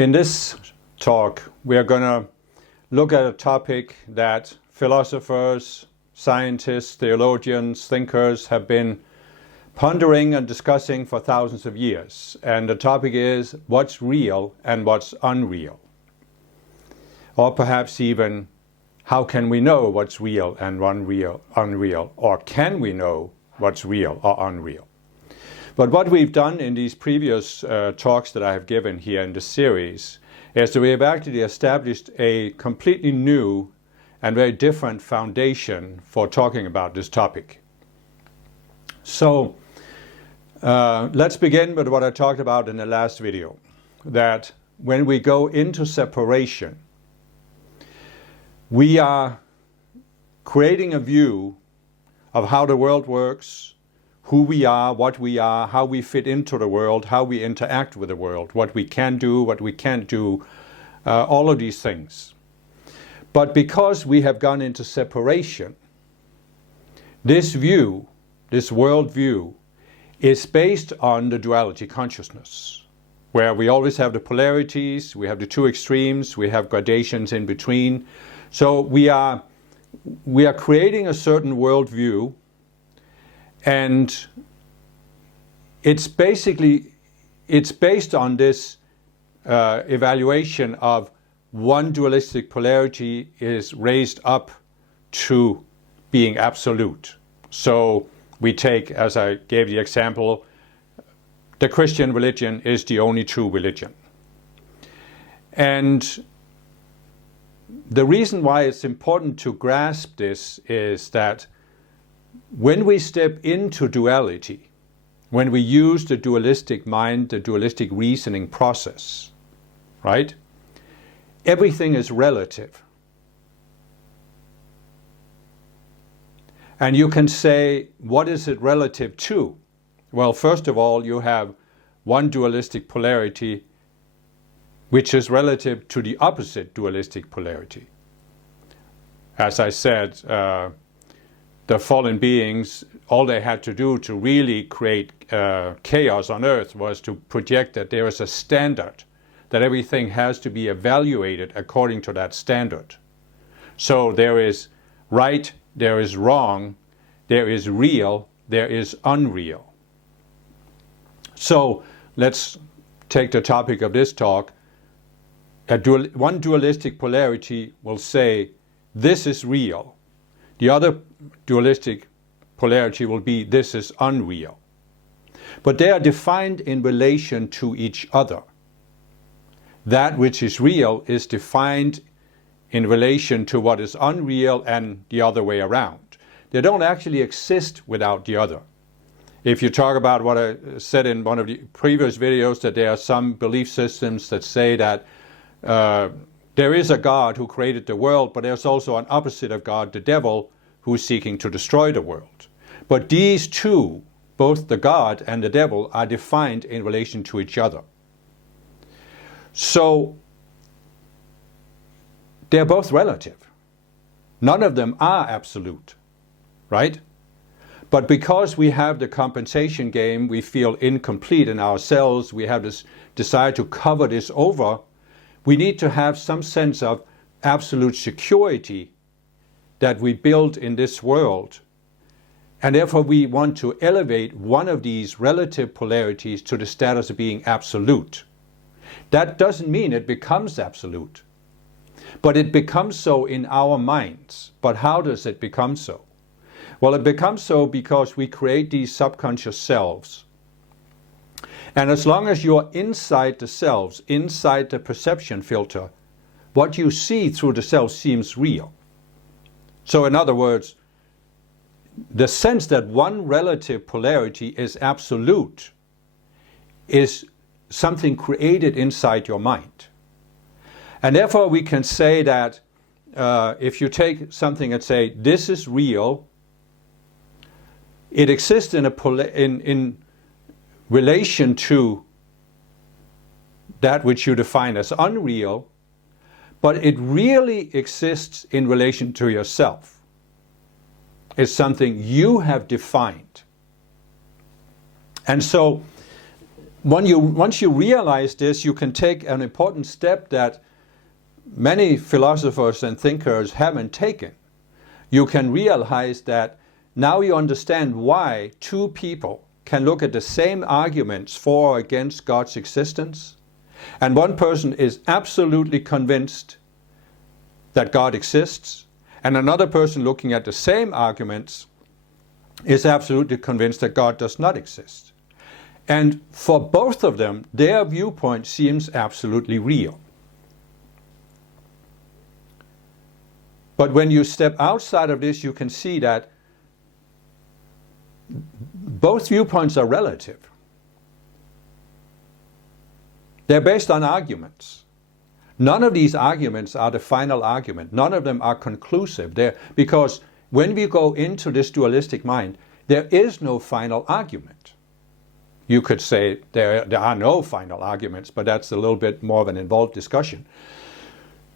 In this talk, we are going to look at a topic that philosophers, scientists, theologians, thinkers have been pondering and discussing for thousands of years. And the topic is what's real and what's unreal. Or perhaps even, how can we know what's real and unreal? Or can we know what's real or unreal? But what we've done in these previous talks that I have given here in the series is that we have actually established a completely new and very different foundation for talking about this topic. So let's begin with what I talked about in the last video, that when we go into separation, we are creating a view of how the world works, who we are, what we are, how we fit into the world, how we interact with the world, what we can do, what we can't do, all of these things. But because we have gone into separation, this view, this world view, is based on the duality consciousness, where we always have the polarities, we have the two extremes, we have gradations in between. So we are creating a certain worldview, and it's based on this evaluation of one dualistic polarity is raised up to being absolute. So we take, as I gave the example, the Christian religion is the only true religion. And the reason why it's important to grasp this is that when we step into duality, when we use the dualistic mind, the dualistic reasoning process, right? Everything is relative. And you can say, what is it relative to? Well, first of all, you have one dualistic polarity which is relative to the opposite dualistic polarity. As I said, the fallen beings, all they had to do to really create chaos on earth was to project that there is a standard, that everything has to be evaluated according to that standard. So there is right, there is wrong, there is real, there is unreal. So let's take the topic of this talk. One dualistic polarity will say, this is real. The other dualistic polarity will be, this is unreal. But they are defined in relation to each other. That which is real is defined in relation to what is unreal and the other way around. They don't actually exist without the other. If you talk about what I said in one of the previous videos, that there are some belief systems that say that there is a God who created the world, but there's also an opposite of God, the devil, who is seeking to destroy the world. But these two, both the God and the devil, are defined in relation to each other. So they're both relative. None of them are absolute, right? But because we have the compensation game, we feel incomplete in ourselves, we have this desire to cover this over, we need to have some sense of absolute security that we build in this world. And therefore we want to elevate one of these relative polarities to the status of being absolute. That doesn't mean it becomes absolute, but it becomes so in our minds. But how does it become so? Well, it becomes so because we create these subconscious selves. And as long as you're inside the selves, inside the perception filter, what you see through the self seems real. So in other words, the sense that one relative polarity is absolute is something created inside your mind. And therefore we can say that if you take something and say, this is real, it exists in relation to that which you define as unreal, but it really exists in relation to yourself. It's something you have defined. And so once you realize this, you can take an important step that many philosophers and thinkers haven't taken. You can realize that now you understand why two people can look at the same arguments for or against God's existence, and one person is absolutely convinced that God exists, and another person looking at the same arguments is absolutely convinced that God does not exist. And for both of them, their viewpoint seems absolutely real. But when you step outside of this, you can see that both viewpoints are relative. They're based on arguments. None of these arguments are the final argument. None of them are conclusive. Because when we go into this dualistic mind, there is no final argument. You could say there are no final arguments, but that's a little bit more of an involved discussion.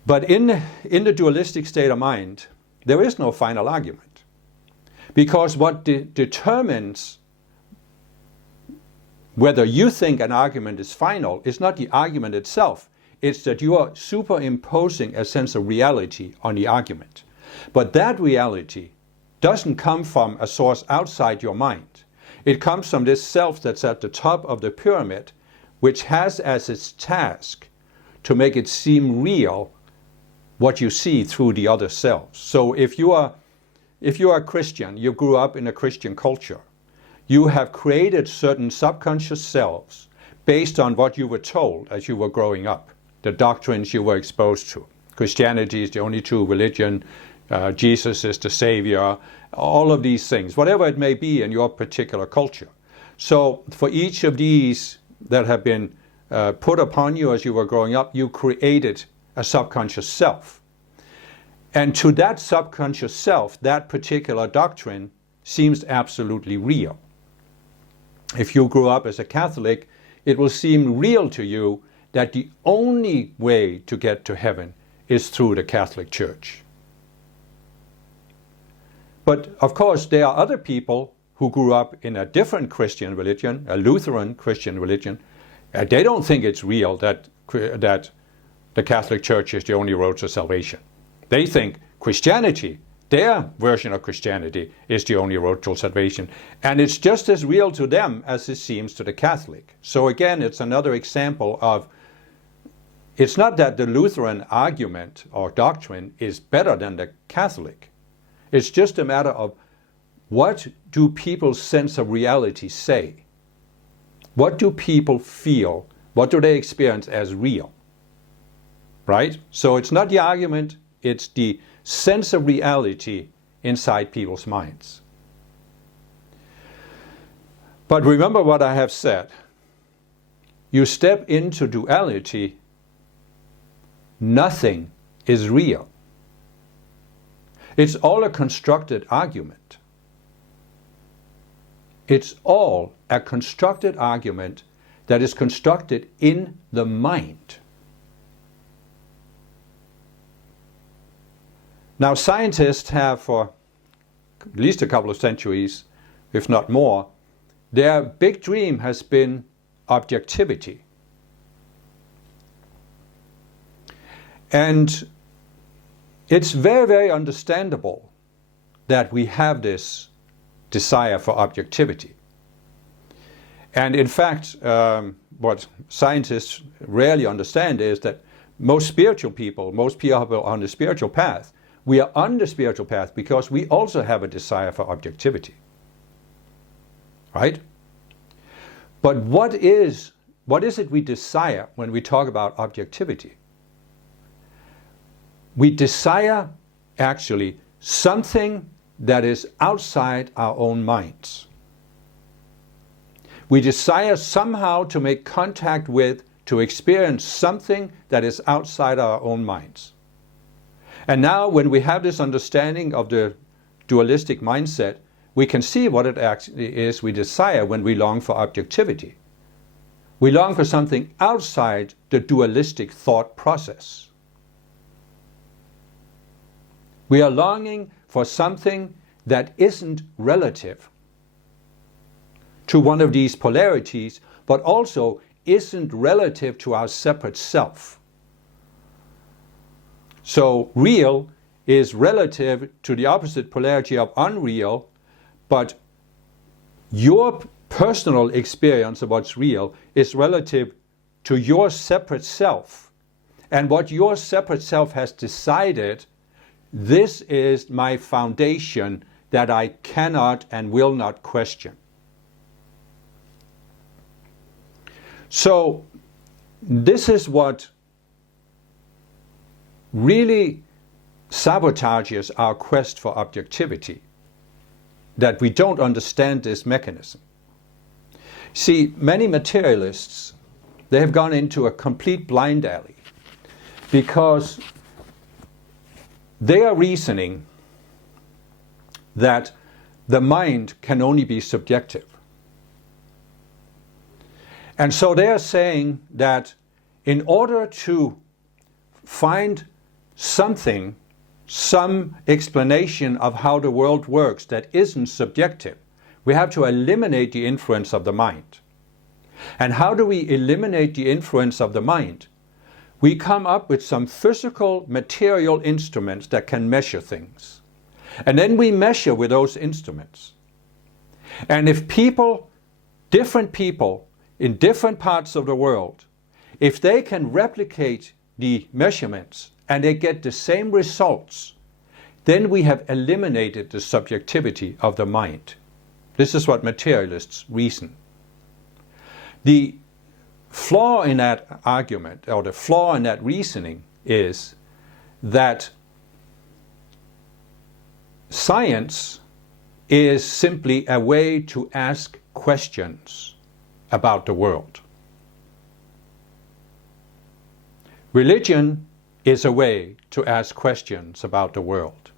But in the dualistic state of mind, there is no final argument. Because what determines whether you think an argument is final is not the argument itself. It's that you are superimposing a sense of reality on the argument. But that reality doesn't come from a source outside your mind. It comes from this self that's at the top of the pyramid, which has as its task to make it seem real what you see through the other selves. So if you are a Christian, you grew up in a Christian culture, you have created certain subconscious selves based on what you were told as you were growing up, the doctrines you were exposed to. Christianity is the only true religion, Jesus is the Savior, all of these things, whatever it may be in your particular culture. So for each of these that have been put upon you as you were growing up, you created a subconscious self. And to that subconscious self, that particular doctrine seems absolutely real. If you grew up as a Catholic, it will seem real to you that the only way to get to heaven is through the Catholic Church. But of course, there are other people who grew up in a different Christian religion, a Lutheran Christian religion. They don't think it's real that the Catholic Church is the only road to salvation. They think Christianity, their version of Christianity, is the only road to salvation. And it's just as real to them as it seems to the Catholic. So again, it's another example of, it's not that the Lutheran argument or doctrine is better than the Catholic. It's just a matter of, what do people's sense of reality say? What do people feel? What do they experience as real? Right? So it's not the argument, it's the sense of reality inside people's minds. But remember what I have said. You step into duality, nothing is real. It's all a constructed argument. It's all a constructed argument that is constructed in the mind. Now, scientists have, for at least a couple of centuries, if not more, their big dream has been objectivity. And it's very, very understandable that we have this desire for objectivity. And in fact, what scientists rarely understand is that most spiritual people, most people on the spiritual path, we are on the spiritual path because we also have a desire for objectivity. Right? But what is it we desire when we talk about objectivity? We desire actually something that is outside our own minds. We desire somehow to make contact with, to experience something that is outside our own minds. And now when we have this understanding of the dualistic mindset, we can see what it actually is we desire when we long for objectivity. We long for something outside the dualistic thought process. We are longing for something that isn't relative to one of these polarities, but also isn't relative to our separate self. So real is relative to the opposite polarity of unreal, but your personal experience of what's real is relative to your separate self. And what your separate self has decided, this is my foundation that I cannot and will not question. So this is what really sabotages our quest for objectivity, that we don't understand this mechanism. See, many materialists, they have gone into a complete blind alley because they are reasoning that the mind can only be subjective. And so they are saying that in order to find something, some explanation of how the world works that isn't subjective, we have to eliminate the influence of the mind. And how do we eliminate the influence of the mind? We come up with some physical, material instruments that can measure things. And then we measure with those instruments. And if people, different people in different parts of the world, if they can replicate the measurements and they get the same results, then we have eliminated the subjectivity of the mind. This is what materialists reason. The flaw in that argument, or the flaw in that reasoning, is that science is simply a way to ask questions about the world. Religion is a way to ask questions about the world.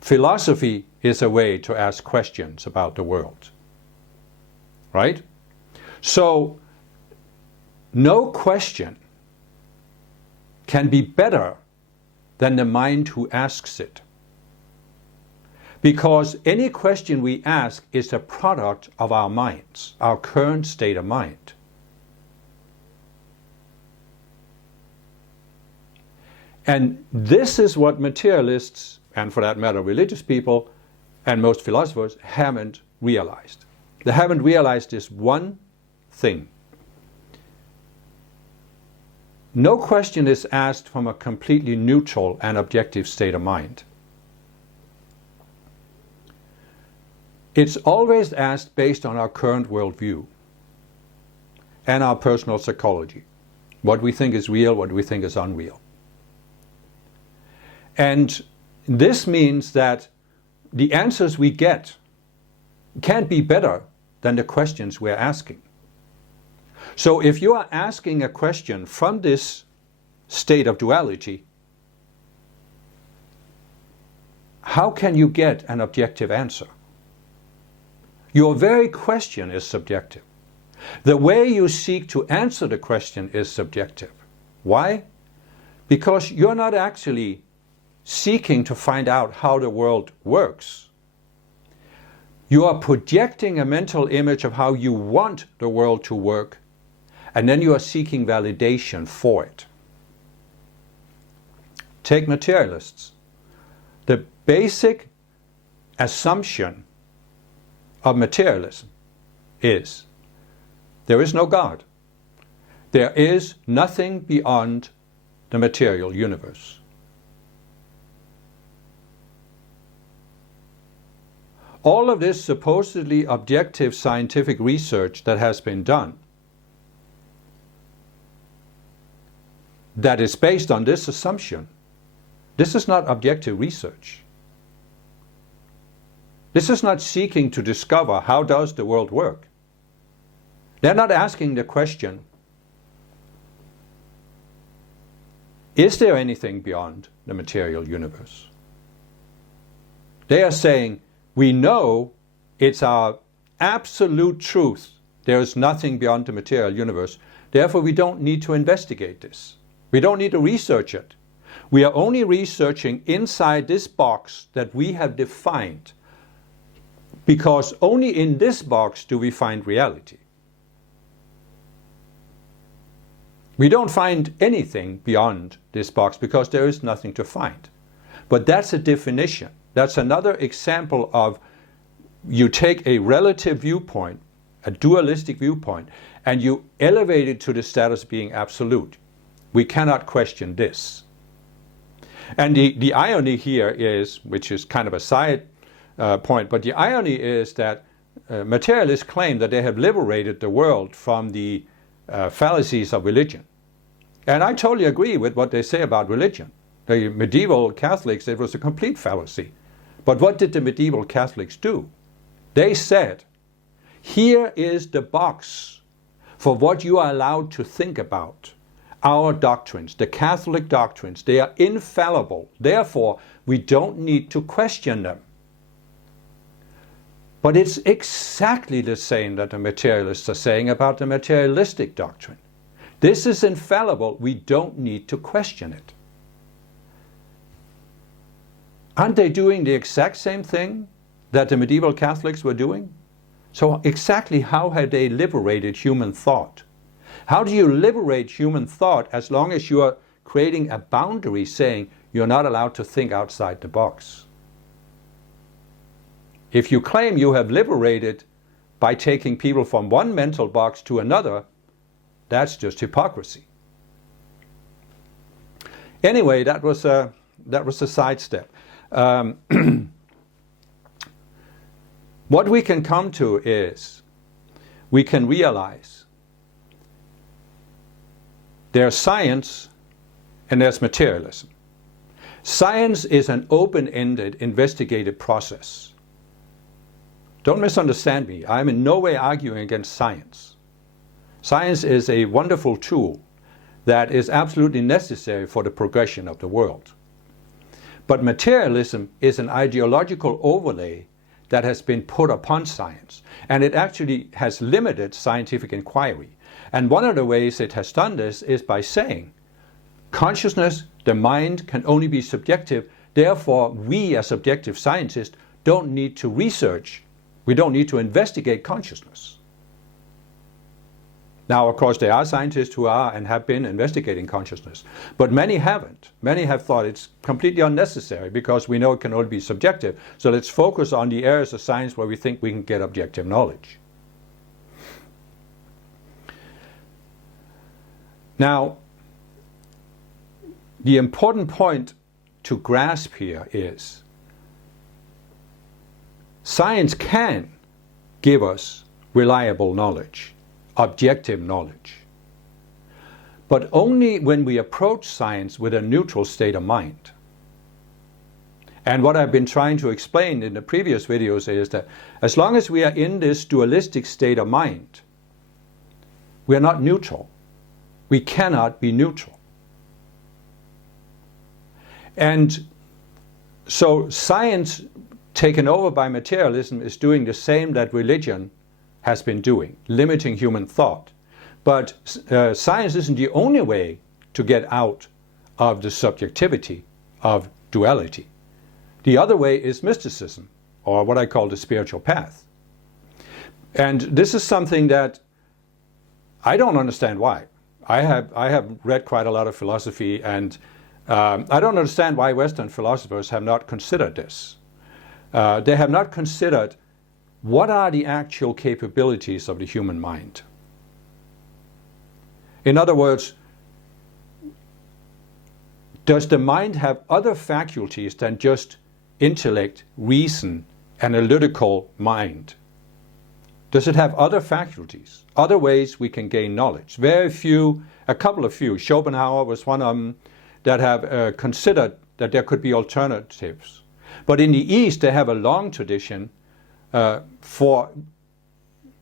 Philosophy is a way to ask questions about the world. Right? So, no question can be better than the mind who asks it. Because any question we ask is a product of our minds, our current state of mind. And this is what materialists, and for that matter religious people, and most philosophers haven't realized. They haven't realized this one thing. No question is asked from a completely neutral and objective state of mind. It's always asked based on our current worldview and our personal psychology. What we think is real, what we think is unreal. And this means that the answers we get can't be better than the questions we're asking. So if you are asking a question from this state of duality, how can you get an objective answer? Your very question is subjective. The way you seek to answer the question is subjective. Why? Because you're not actually seeking to find out how the world works. You are projecting a mental image of how you want the world to work, and then you are seeking validation for it. Take materialists. The basic assumption of materialism is there is no God. There is nothing beyond the material universe. All of this supposedly objective scientific research that has been done, that is based on this assumption, this is not objective research. This is not seeking to discover how does the world work. They're not asking the question, is there anything beyond the material universe? They are saying, we know it's our absolute truth. There is nothing beyond the material universe. Therefore, we don't need to investigate this. We don't need to research it. We are only researching inside this box that we have defined, because only in this box do we find reality. We don't find anything beyond this box because there is nothing to find. But that's a definition. That's another example of you take a relative viewpoint, a dualistic viewpoint, and you elevate it to the status of being absolute. We cannot question this. And the irony here is, which is kind of a side point, but the irony is that materialists claim that they have liberated the world from the fallacies of religion. And I totally agree with what they say about religion. The medieval Catholics, it was a complete fallacy. But what did the medieval Catholics do? They said, here is the box for what you are allowed to think about. Our doctrines, the Catholic doctrines, they are infallible. Therefore, we don't need to question them. But it's exactly the same that the materialists are saying about the materialistic doctrine. This is infallible. We don't need to question it. Aren't they doing the exact same thing that the medieval Catholics were doing? So exactly how had they liberated human thought? How do you liberate human thought as long as you are creating a boundary saying you're not allowed to think outside the box? If you claim you have liberated by taking people from one mental box to another, that's just hypocrisy. Anyway, that was a sidestep. What we can come to is we can realize there's science and there's materialism. Science is an open-ended investigative process. Don't misunderstand me. I'm in no way arguing against science. Science is a wonderful tool that is absolutely necessary for the progression of the world. But materialism is an ideological overlay that has been put upon science, and it actually has limited scientific inquiry. And one of the ways it has done this is by saying consciousness, the mind, can only be subjective. Therefore, we as objective scientists don't need to research. We don't need to investigate consciousness. Now, of course, there are scientists who are and have been investigating consciousness, but many haven't. Many have thought it's completely unnecessary because we know it can only be subjective. So let's focus on the areas of science where we think we can get objective knowledge. Now, the important point to grasp here is science can give us reliable knowledge, objective knowledge, but only when we approach science with a neutral state of mind. And what I've been trying to explain in the previous videos is that as long as we are in this dualistic state of mind, we are not neutral. We cannot be neutral. And so science taken over by materialism is doing the same that religion has been doing, limiting human thought. But science isn't the only way to get out of the subjectivity of duality. The other way is mysticism, or what I call the spiritual path. And this is something that I don't understand why. I have read quite a lot of philosophy, and I don't understand why Western philosophers have not considered this. They have not considered what are the actual capabilities of the human mind. In other words, does the mind have other faculties than just intellect, reason, analytical mind? Does it have other faculties, other ways we can gain knowledge? Very few, a couple of few. Schopenhauer was one of them that have considered that there could be alternatives. But in the East, they have a long tradition for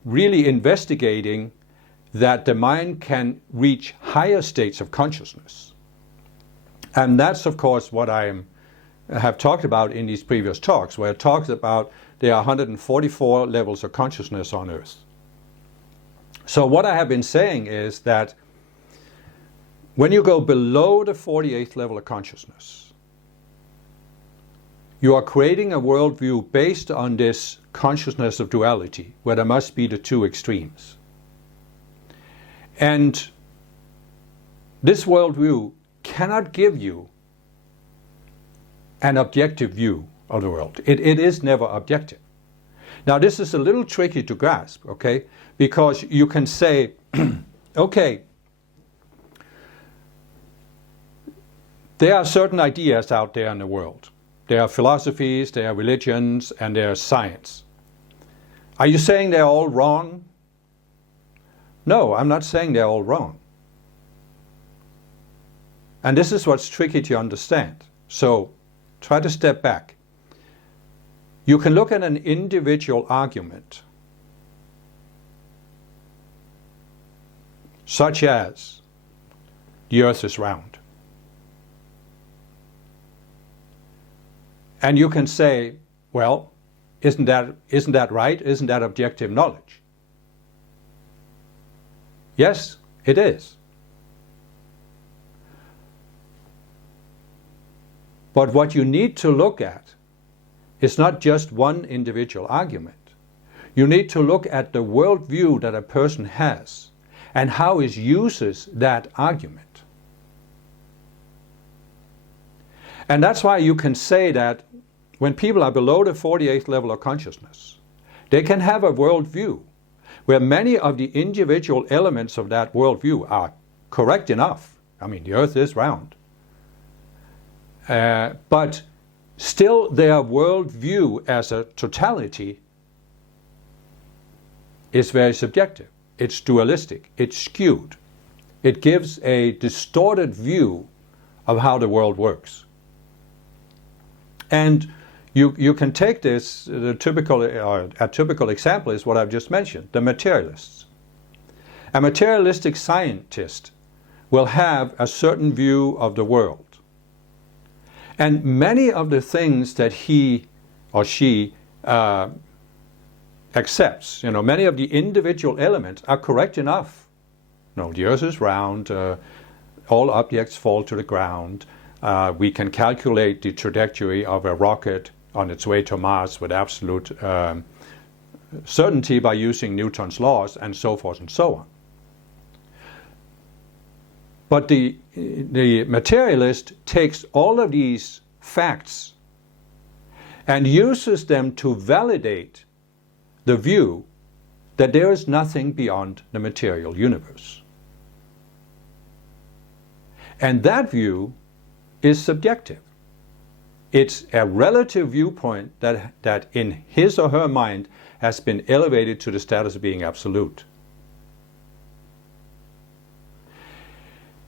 really investigating that the mind can reach higher states of consciousness. And that's, of course, what I have talked about in these previous talks, where it talks about there are 144 levels of consciousness on Earth. So what I have been saying is that when you go below the 48th level of consciousness, you are creating a worldview based on this consciousness of duality, where there must be the two extremes. And This worldview cannot give you an objective view of the world. It is never objective. Now this is a little tricky to grasp, okay? Because you can say, okay, there are certain ideas out there in the world. There are philosophies, there are religions, and there is science. Are you saying they're all wrong? No, I'm not saying they're all wrong. And this is what's tricky to understand. So try to step back. You can look at an individual argument, such as the earth is round. And you can say, well, isn't that right? Isn't that objective knowledge? Yes, it is. But what you need to look at is not just one individual argument. You need to look at the worldview that a person has and how he uses that argument. And that's why you can say that when people are below the 48th level of consciousness, they can have a worldview where many of the individual elements of that worldview are correct enough. I mean, the earth is round. But still their worldview as a totality is very subjective. It's dualistic. It's skewed. It gives a distorted view of how the world works. And you can take this, a typical example is what I've just mentioned, the materialists. A materialistic scientist will have a certain view of the world. And many of the things that he or she accepts, many of the individual elements are correct enough. The earth is round, all objects fall to the ground, we can calculate the trajectory of a rocket on its way to Mars with absolute certainty by using Newton's laws, and so forth and so on. But the materialist takes all of these facts and uses them to validate the view that there is nothing beyond the material universe. And that view is subjective. It's a relative viewpoint that in his or her mind has been elevated to the status of being absolute.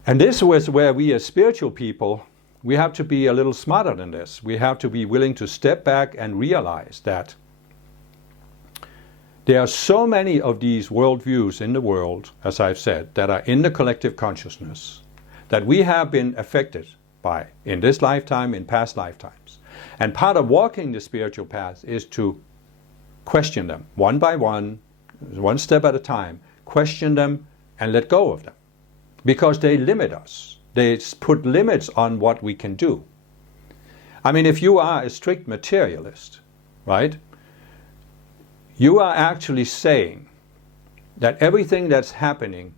And this was where we as spiritual people, we have to be a little smarter than this. We have to be willing to step back and realize that there are so many of these worldviews in the world, as I've said, that are in the collective consciousness, that we have been affected by in this lifetime, in past lifetimes. And part of walking the spiritual path is to question them one by one step at a time, question them and let go of them. Because they limit us. They put limits on what we can do. I mean, if you are a strict materialist, right, you are actually saying that everything that's happening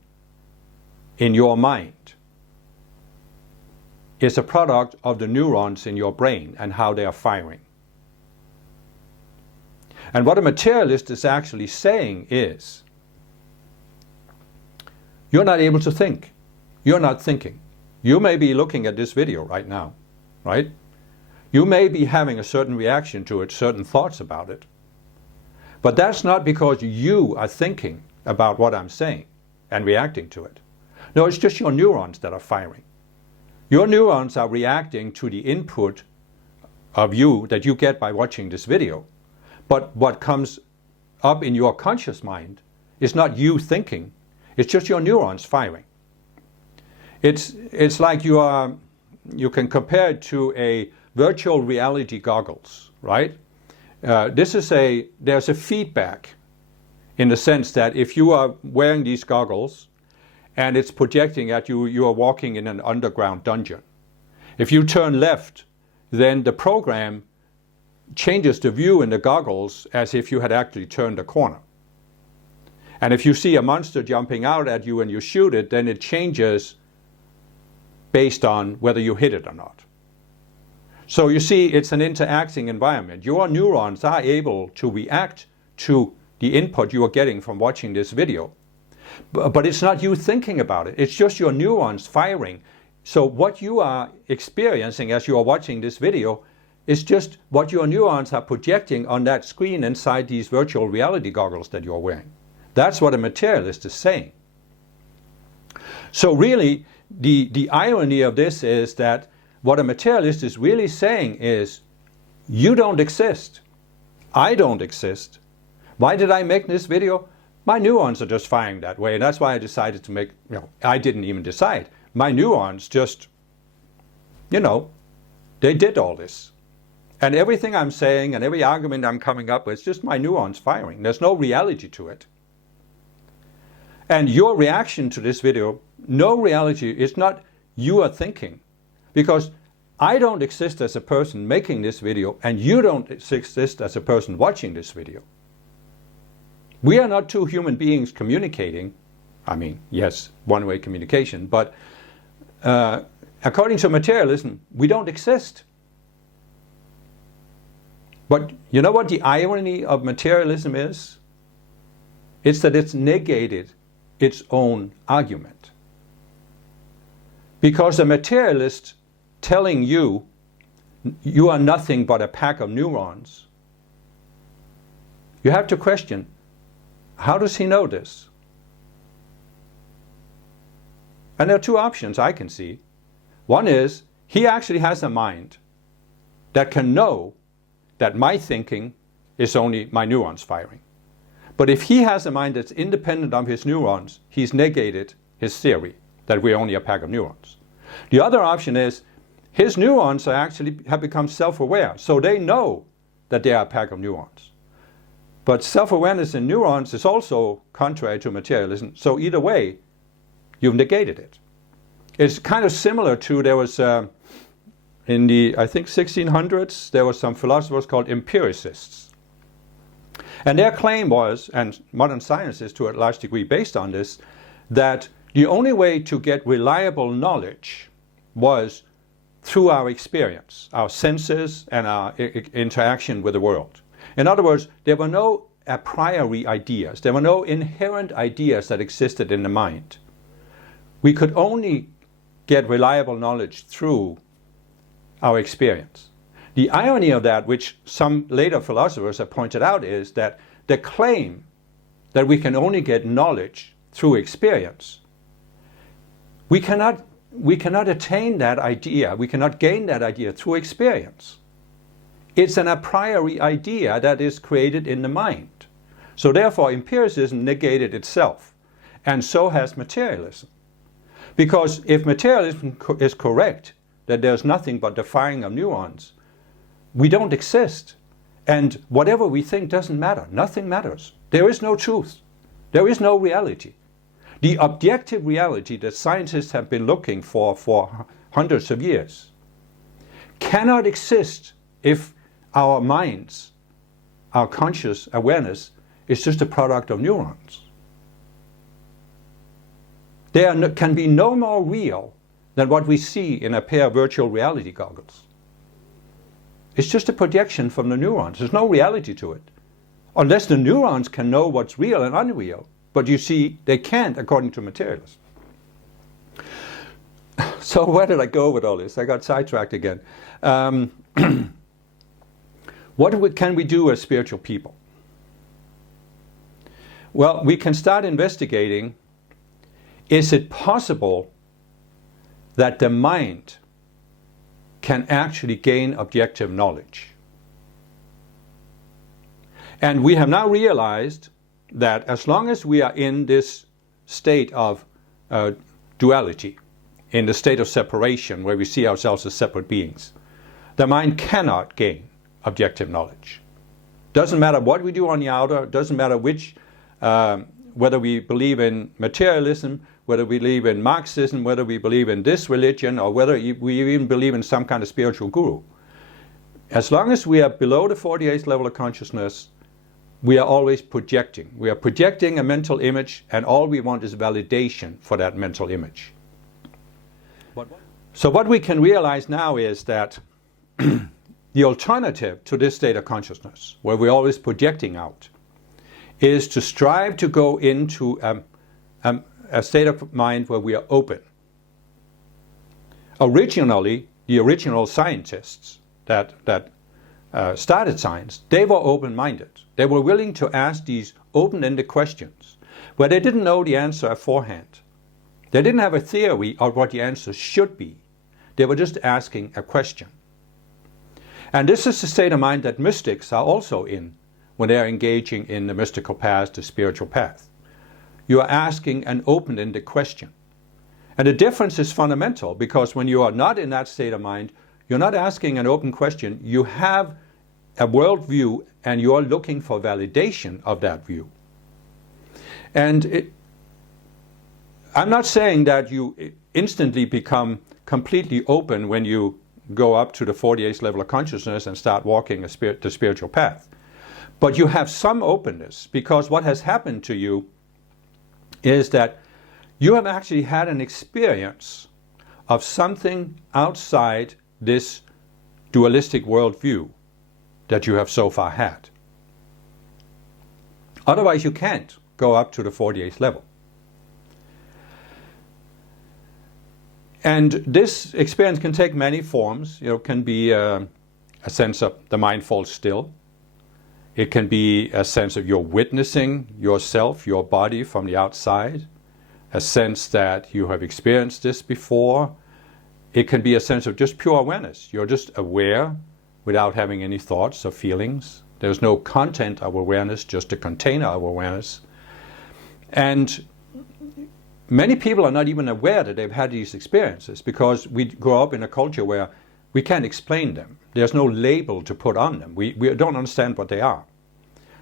in your mind is a product of the neurons in your brain and how they are firing. And what a materialist is actually saying is, you're not able to think. You're not thinking. You may be looking at this video right now, right? You may be having a certain reaction to it, certain thoughts about it. But that's not because you are thinking about what I'm saying and reacting to it. No, it's just your neurons that are firing. Your neurons are reacting to the input of you that you get by watching this video. But what comes up in your conscious mind is not you thinking, it's just your neurons firing. It's like you can compare it to a virtual reality goggles, right? There's a feedback in the sense that if you are wearing these goggles and it's projecting at you, you are walking in an underground dungeon. If you turn left, then the program changes the view in the goggles as if you had actually turned a corner. And if you see a monster jumping out at you and you shoot it, then it changes based on whether you hit it or not. So you see, it's an interacting environment. Your neurons are able to react to the input you are getting from watching this video. But it's not you thinking about it. It's just your neurons firing. So what you are experiencing as you are watching this video is just what your neurons are projecting on that screen inside these virtual reality goggles that you're wearing. That's what a materialist is saying. So really, the irony of this is that what a materialist is really saying is, you don't exist. I don't exist. Why did I make this video? My neurons are just firing that way. And that's why I decided to make, I didn't even decide. My neurons just, they did all this. And everything I'm saying and every argument I'm coming up with is just my neurons firing. There's no reality to it. And your reaction to this video, no reality, is not you are thinking. Because I don't exist as a person making this video, and you don't exist as a person watching this video. We are not two human beings communicating. I mean, yes, one-way communication, but according to materialism, we don't exist. But you know what the irony of materialism is? It's that it's negated its own argument. Because a materialist telling you you are nothing but a pack of neurons, you have to question, how does he know this? And there are two options I can see. One is, he actually has a mind that can know that my thinking is only my neurons firing. But if he has a mind that's independent of his neurons, he's negated his theory that we're only a pack of neurons. The other option is, his neurons have become self-aware, so they know that they are a pack of neurons. But self-awareness in neurons is also contrary to materialism, so either way, you've negated it. It's kind of similar to, there was, in the, I think, 1600s, there were some philosophers called empiricists. And their claim was, and modern science is to a large degree based on this, that the only way to get reliable knowledge was through our experience, our senses, and our interaction with the world. In other words, there were no a priori ideas. There were no inherent ideas that existed in the mind. We could only get reliable knowledge through our experience. The irony of that, which some later philosophers have pointed out, is that the claim that we can only get knowledge through experience, we cannot attain that idea, we cannot gain that idea through experience. It's an a priori idea that is created in the mind. So therefore empiricism negated itself, and so has materialism. Because if materialism is correct, that there's nothing but the firing of neurons, we don't exist. And whatever we think doesn't matter. Nothing matters. There is no truth. There is no reality. The objective reality that scientists have been looking for hundreds of years cannot exist if our minds, our conscious awareness, is just a product of neurons. There can be no more real than what we see in a pair of virtual reality goggles. It's just a projection from the neurons. There's no reality to it. Unless the neurons can know what's real and unreal. But you see, they can't according to materialism. So where did I go with all this? I got sidetracked again. What can we do as spiritual people? Well, we can start investigating, is it possible that the mind can actually gain objective knowledge? And we have now realized that as long as we are in this state of duality, in the state of separation where we see ourselves as separate beings, the mind cannot gain objective knowledge. Doesn't matter what we do on the outer, doesn't matter which, whether we believe in materialism, whether we believe in Marxism, whether we believe in this religion, or whether we even believe in some kind of spiritual guru. As long as we are below the 48th level of consciousness, we are always projecting. We are projecting a mental image, and all we want is validation for that mental image. So what we can realize now is that the alternative to this state of consciousness, where we're always projecting out, is to strive to go into a state of mind where we are open. Originally, the original scientists that started science, they were open-minded. They were willing to ask these open-ended questions where they didn't know the answer beforehand. They didn't have a theory of what the answer should be. They were just asking a question. And this is the state of mind that mystics are also in when they are engaging in the mystical path, the spiritual path. You are asking an open-ended question. And the difference is fundamental, because when you are not in that state of mind, you're not asking an open question. You have a worldview and you're looking for validation of that view. And I'm not saying that you instantly become completely open when you go up to the 48th level of consciousness and start walking the spiritual path. But you have some openness, because what has happened to you is that you have actually had an experience of something outside this dualistic worldview that you have so far had. Otherwise you can't go up to the 48th level. And this experience can take many forms. It can be a sense of the mind falls still. It can be a sense of you're witnessing yourself, your body from the outside, a sense that you have experienced this before. It can be a sense of just pure awareness. You're just aware without having any thoughts or feelings. There's no content of awareness, just a container of awareness. And many people are not even aware that they've had these experiences, because we grow up in a culture where we can't explain them. There's no label to put on them. We don't understand what they are.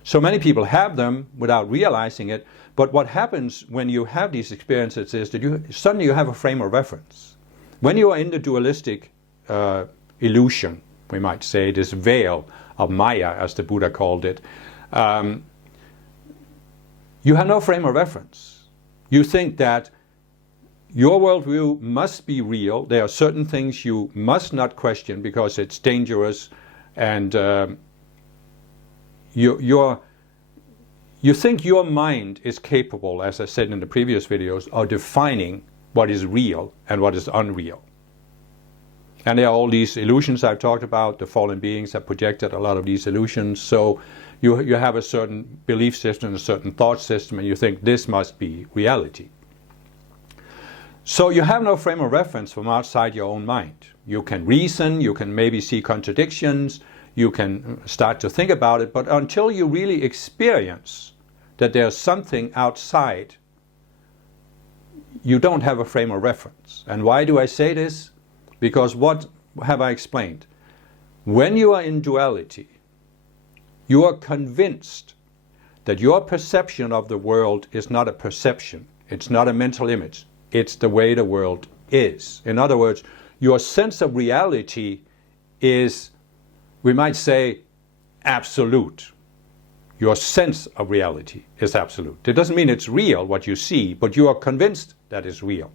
So many people have them without realizing it, but what happens when you have these experiences is that suddenly you have a frame of reference. When you are in the dualistic illusion, we might say, this veil of Maya, as the Buddha called it, you have no frame of reference. You think that your worldview must be real. There are certain things you must not question because it's dangerous, and you think your mind is capable, as I said in the previous videos, of defining what is real and what is unreal. And there are all these illusions I've talked about. The fallen beings have projected a lot of these illusions. So you have a certain belief system, a certain thought system, and you think this must be reality. So you have no frame of reference from outside your own mind. You can reason, you can maybe see contradictions, you can start to think about it, but until you really experience that there's something outside, you don't have a frame of reference. And why do I say this? Because what have I explained? When you are in duality, you are convinced that your perception of the world is not a perception, it's not a mental image, it's the way the world is. In other words, your sense of reality is, we might say, absolute. Your sense of reality is absolute. It doesn't mean it's real what you see, but you are convinced that it's real.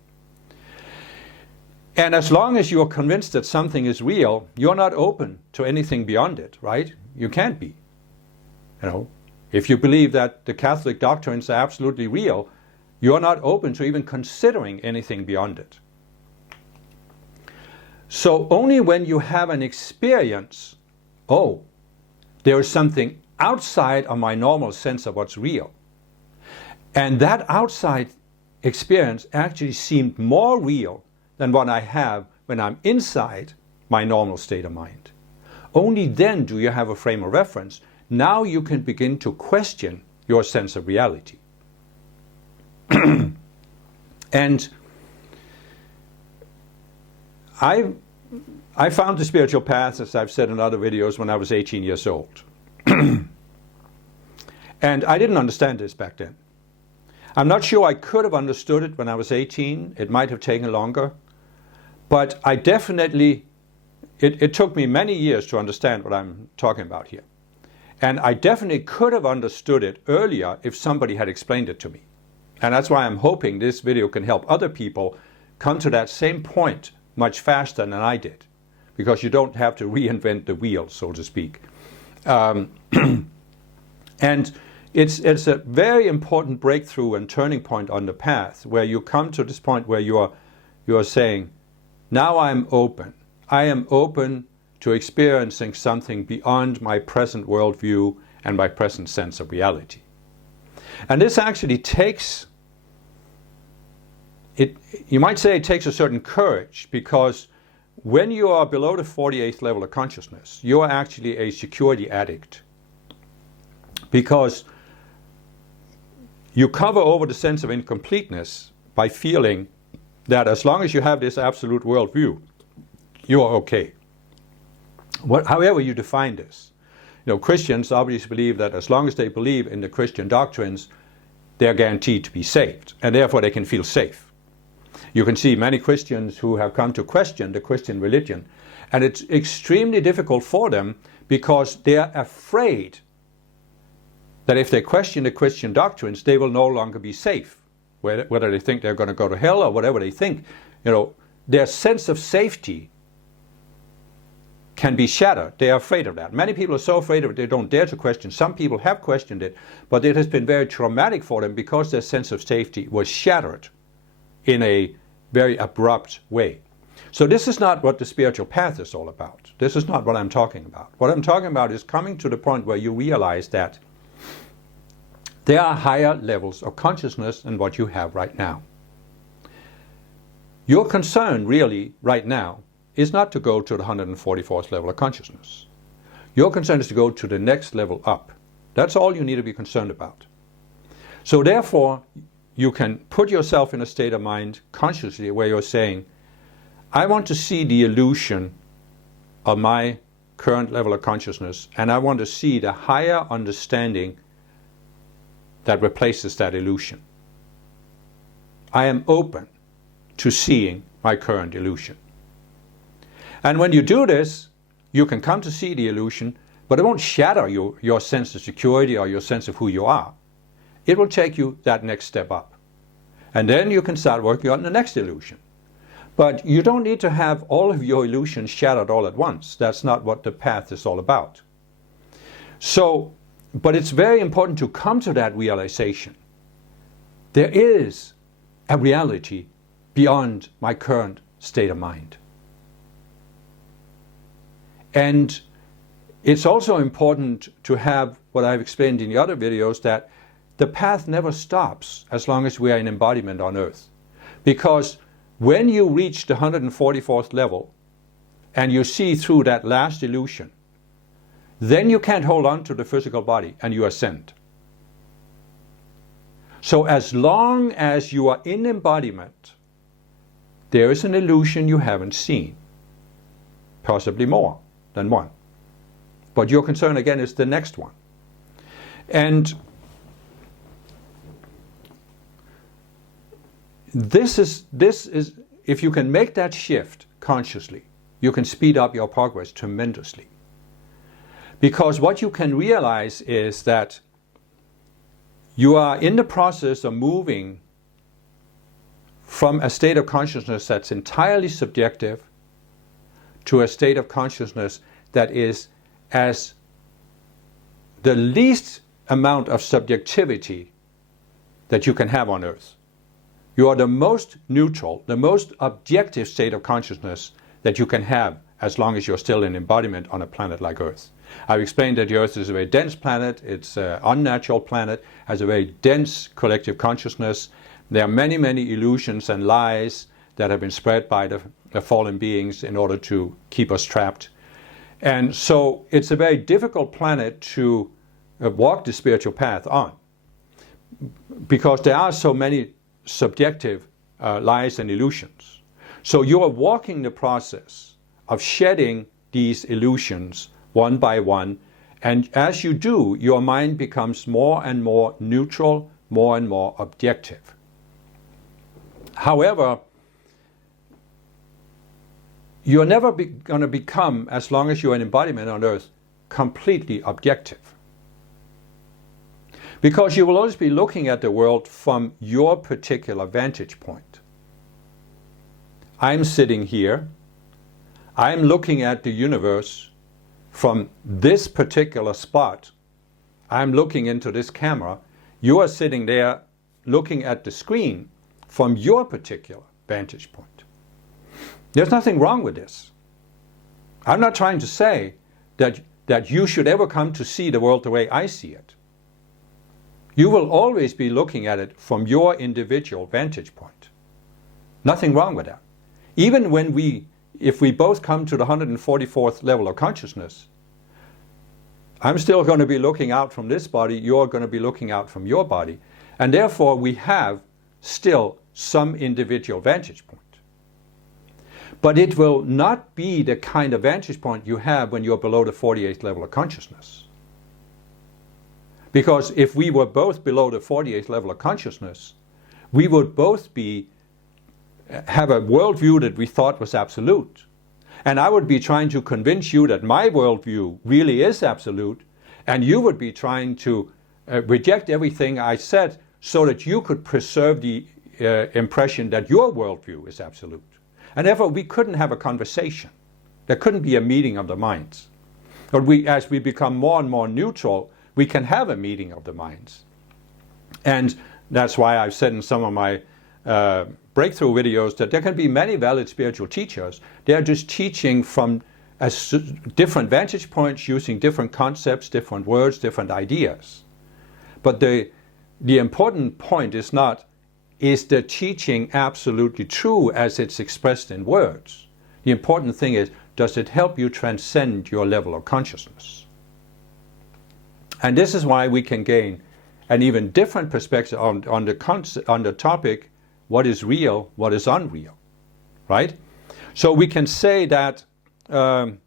And as long as you're convinced that something is real, you're not open to anything beyond it, right? You can't be. You know, if you believe that the Catholic doctrines are absolutely real, you're not open to even considering anything beyond it. So only when you have an experience, oh, there is something outside of my normal sense of what's real, and that outside experience actually seemed more real than what I have when I'm inside my normal state of mind. Only then do you have a frame of reference. Now you can begin to question your sense of reality. And I found the spiritual path, as I've said in other videos, when I was 18 years old. And I didn't understand this back then. I'm not sure I could have understood it when I was 18. It might have taken longer. But I definitely, it took me many years to understand what I'm talking about here. And I definitely could have understood it earlier if somebody had explained it to me. And that's why I'm hoping this video can help other people come to that same point much faster than I did, because you don't have to reinvent the wheel, so to speak. And it's a very important breakthrough and turning point on the path, where you come to this point where you are saying, now I'm open. I am open to experiencing something beyond my present worldview and my present sense of reality. And this actually takes, you might say it takes a certain courage, because when you are below the 48th level of consciousness, you are actually a security addict. Because you cover over the sense of incompleteness by feeling that as long as you have this absolute worldview, you are okay. However you define this. Christians obviously believe that as long as they believe in the Christian doctrines, they're guaranteed to be saved, and therefore they can feel safe. You can see many Christians who have come to question the Christian religion, and it's extremely difficult for them because they are afraid that if they question the Christian doctrines, they will no longer be safe. Whether they think they're going to go to hell or whatever they think, their sense of safety can be shattered. They are afraid of that. Many people are so afraid of it they don't dare to question. Some people have questioned it, but it has been very traumatic for them because their sense of safety was shattered in a very abrupt way. So this is not what the spiritual path is all about. This is not what I'm talking about. What I'm talking about is coming to the point where you realize that there are higher levels of consciousness than what you have right now. Your concern really right now is not to go to the 144th level of consciousness. Your concern is to go to the next level up. That's all you need to be concerned about. So therefore, you can put yourself in a state of mind consciously where you're saying, I want to see the illusion of my current level of consciousness, and I want to see the higher understanding that replaces that illusion. I am open to seeing my current illusion. And when you do this, you can come to see the illusion, but it won't shatter your sense of security or your sense of who you are. It will take you that next step up. And then you can start working on the next illusion. But you don't need to have all of your illusions shattered all at once. That's not what the path is all about. But it's very important to come to that realization. There is a reality beyond my current state of mind. And it's also important to have what I've explained in the other videos, that the path never stops as long as we are in embodiment on earth. Because when you reach the 144th level and you see through that last illusion, then you can't hold on to the physical body and you ascend. So as long as you are in embodiment, there is an illusion you haven't seen, possibly more than one. But your concern again is the next one. And this is, if you can make that shift consciously, you can speed up your progress tremendously. Because what you can realize is that you are in the process of moving from a state of consciousness that's entirely subjective to a state of consciousness that is as the least amount of subjectivity that you can have on earth. You are the most neutral, the most objective state of consciousness that you can have as long as you're still in embodiment on a planet like Earth. I've explained that the Earth is a very dense planet, it's an unnatural planet, has a very dense collective consciousness. There are many, many illusions and lies that have been spread by the fallen beings in order to keep us trapped. And so it's a very difficult planet to walk the spiritual path on, because there are so many subjective lies and illusions. So you are walking the process of shedding these illusions one by one, and as you do, your mind becomes more and more neutral, more and more objective. However, you're never going to become, as long as you're an embodiment on earth, completely objective. Because you will always be looking at the world from your particular vantage point. I'm sitting here. I'm looking at the universe from this particular spot. I'm looking into this camera. You are sitting there looking at the screen from your particular vantage point. There's nothing wrong with this. I'm not trying to say that you should ever come to see the world the way I see it. You will always be looking at it from your individual vantage point. Nothing wrong with that. Even if we both come to the 144th level of consciousness, I'm still going to be looking out from this body, you're going to be looking out from your body, and therefore we have still some individual vantage point. But it will not be the kind of vantage point you have when you're below the 48th level of consciousness. Because if we were both below the 48th level of consciousness, we would both have a worldview that we thought was absolute. And I would be trying to convince you that my worldview really is absolute, and you would be trying to reject everything I said so that you could preserve the impression that your worldview is absolute. And therefore we couldn't have a conversation. There couldn't be a meeting of the minds. But as we become more and more neutral, we can have a meeting of the minds. And that's why I've said in some of my breakthrough videos that there can be many valid spiritual teachers. They are just teaching from different vantage points, using different concepts, different words, different ideas. But the important point is not, is the teaching absolutely true as it's expressed in words? The important thing is, does it help you transcend your level of consciousness? And this is why we can gain an even different perspective on the topic, what is real, what is unreal, right? So we can say that on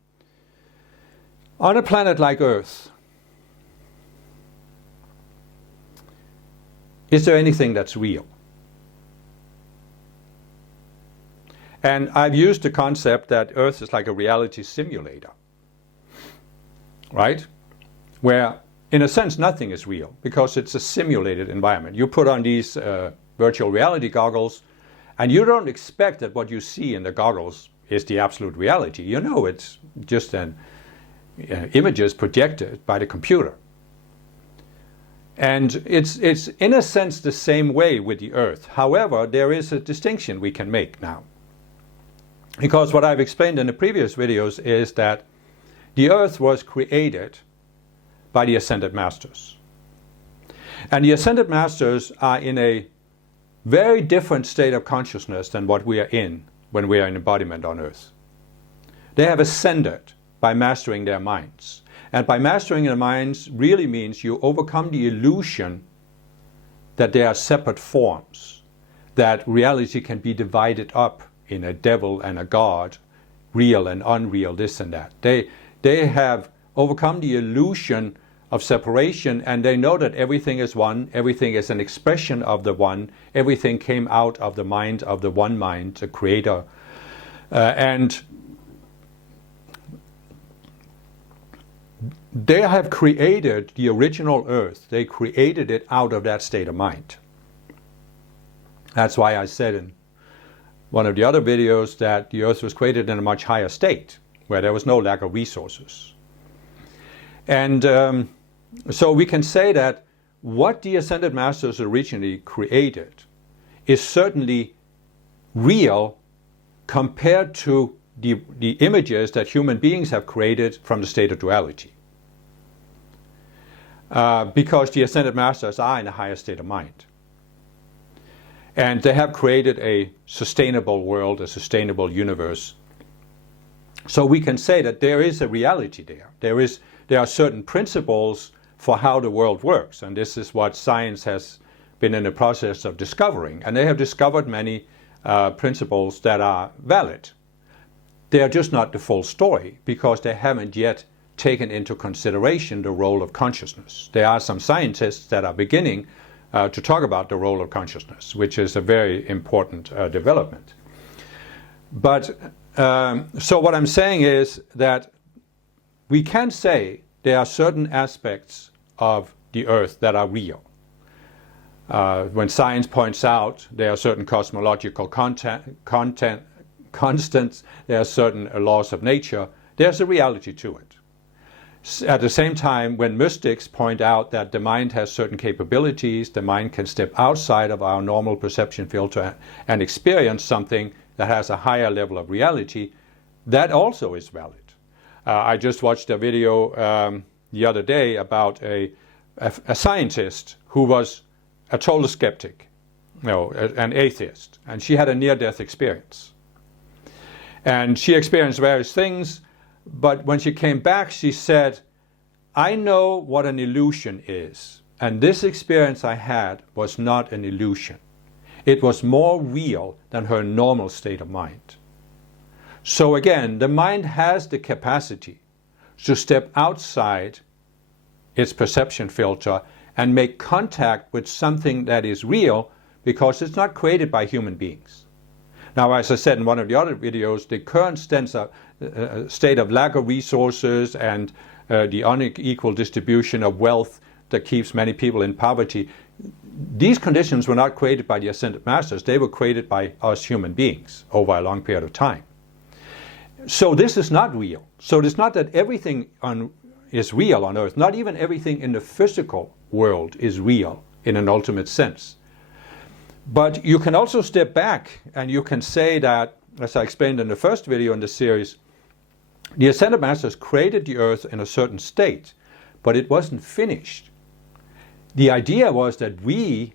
a planet like Earth, is there anything that's real? And I've used the concept that Earth is like a reality simulator, right? Where, in a sense, nothing is real because it's a simulated environment. You put on these virtual reality goggles, and you don't expect that what you see in the goggles is the absolute reality. You know it's just images projected by the computer. And it's in a sense the same way with the Earth. However, there is a distinction we can make now. Because what I've explained in the previous videos is that the Earth was created by the Ascended Masters. And the Ascended Masters are in a very different state of consciousness than what we are in when we are in embodiment on Earth. They have ascended by mastering their minds. And by mastering their minds really means you overcome the illusion that they are separate forms, that reality can be divided up in a devil and a god, real and unreal, this and that. They have overcome the illusion of separation, and they know that everything is one, everything is an expression of the one, everything came out of the mind of the one mind, the creator. And they have created the original Earth. They created it out of that state of mind. That's why I said in one of the other videos that the Earth was created in a much higher state, where there was no lack of resources. And so we can say that what the Ascended Masters originally created is certainly real compared to the images that human beings have created from the state of duality. Because the Ascended Masters are in a higher state of mind. And they have created a sustainable world, a sustainable universe. So we can say that there is a reality there. There are certain principles for how the world works. And this is what science has been in the process of discovering. And they have discovered many principles that are valid. They are just not the full story because they haven't yet taken into consideration the role of consciousness. There are some scientists that are beginning to talk about the role of consciousness, which is a very important development. But so what I'm saying is that we can say there are certain aspects of the Earth that are real. When science points out there are certain cosmological constants, there are certain laws of nature. There's a reality to it. At the same time, when mystics point out that the mind has certain capabilities, the mind can step outside of our normal perception filter and experience something that has a higher level of reality, that also is valid. I just watched a video the other day about a scientist who was a total skeptic, an atheist, and she had a near-death experience. And she experienced various things, but when she came back, she said, I know what an illusion is, and this experience I had was not an illusion. It was more real than her normal state of mind. So again, the mind has the capacity to step outside its perception filter and make contact with something that is real, because it's not created by human beings. Now, as I said in one of the other videos, the current state of lack of resources and the unequal distribution of wealth that keeps many people in poverty, these conditions were not created by the Ascended Masters. They were created by us human beings over a long period of time. So this is not real. So it's not that everything is real on Earth. Not even everything in the physical world is real in an ultimate sense. But you can also step back and you can say that, as I explained in the first video in this series, the Ascended Masters created the Earth in a certain state, but it wasn't finished. The idea was that we,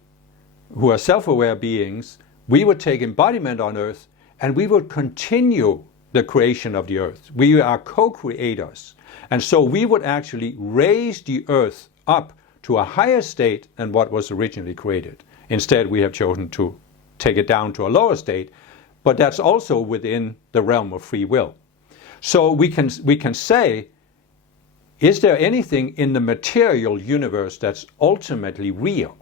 who are self-aware beings, we would take embodiment on Earth and we would continue the creation of the Earth. We are co-creators. And so we would actually raise the Earth up to a higher state than what was originally created. Instead, we have chosen to take it down to a lower state, but that's also within the realm of free will. So we can say, is there anything in the material universe that's ultimately real?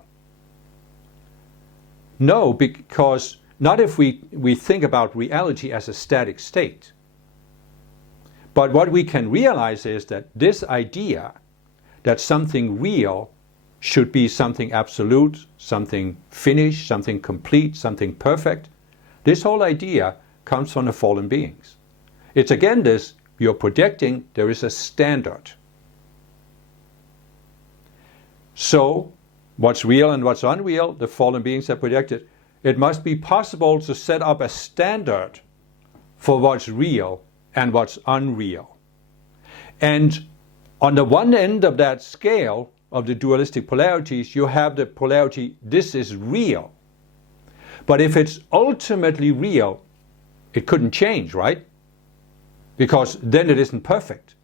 No, because not if we think about reality as a static state. But what we can realize is that this idea that something real should be something absolute, something finished, something complete, something perfect, this whole idea comes from the fallen beings. It's again this, you're projecting, there is a standard. So, what's real and what's unreal, the fallen beings have projected. It must be possible to set up a standard for what's real and what's unreal. And on the one end of that scale of the dualistic polarities, you have the polarity, this is real. But if it's ultimately real, it couldn't change, right? Because then it isn't perfect.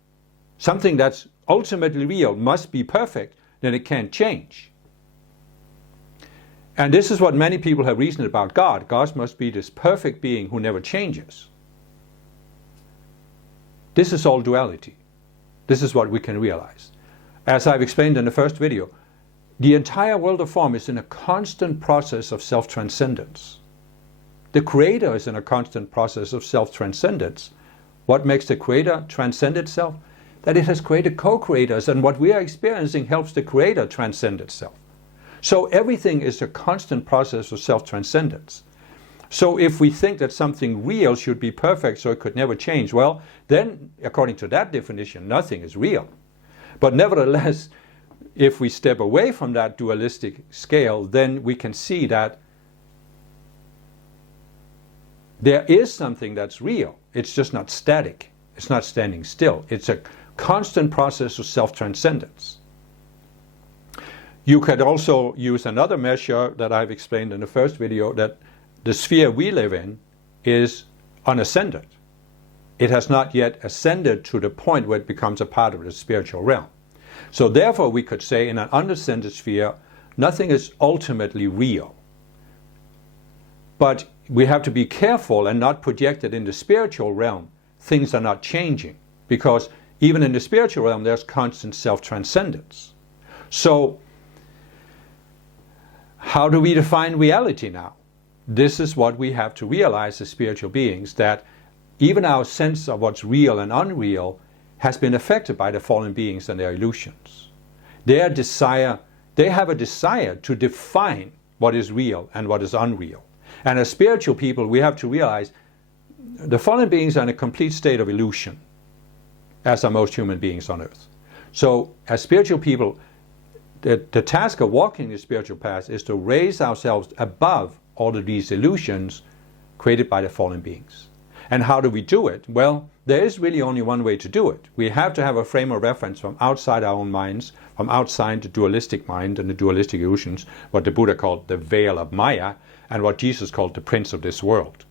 Something that's ultimately real must be perfect, then it can't change. And this is what many people have reasoned about God. God must be this perfect being who never changes. This is all duality. This is what we can realize. As I've explained in the first video, the entire world of form is in a constant process of self-transcendence. The Creator is in a constant process of self-transcendence. What makes the Creator transcend itself? That it has created co-creators, and what we are experiencing helps the Creator transcend itself. So everything is a constant process of self-transcendence. So if we think that something real should be perfect so it could never change, well, then according to that definition, nothing is real. But nevertheless, if we step away from that dualistic scale, then we can see that there is something that's real. It's just not static. It's not standing still. It's a constant process of self-transcendence. You could also use another measure that I've explained in the first video, that the sphere we live in is unascended. It has not yet ascended to the point where it becomes a part of the spiritual realm. So therefore we could say in an unascended sphere, nothing is ultimately real. But we have to be careful and not project it in the spiritual realm. Things are not changing, because even in the spiritual realm there's constant self-transcendence. So how do we define reality now? This is what we have to realize as spiritual beings, that even our sense of what's real and unreal has been affected by the fallen beings and their illusions. They have a desire to define what is real and what is unreal. And as spiritual people, we have to realize the fallen beings are in a complete state of illusion, as are most human beings on earth. So as spiritual people, the task of walking the spiritual path is to raise ourselves above all of these illusions created by the fallen beings. And how do we do it? Well, there is really only one way to do it. We have to have a frame of reference from outside our own minds, from outside the dualistic mind and the dualistic illusions, what the Buddha called the veil of Maya, and what Jesus called the prince of this world.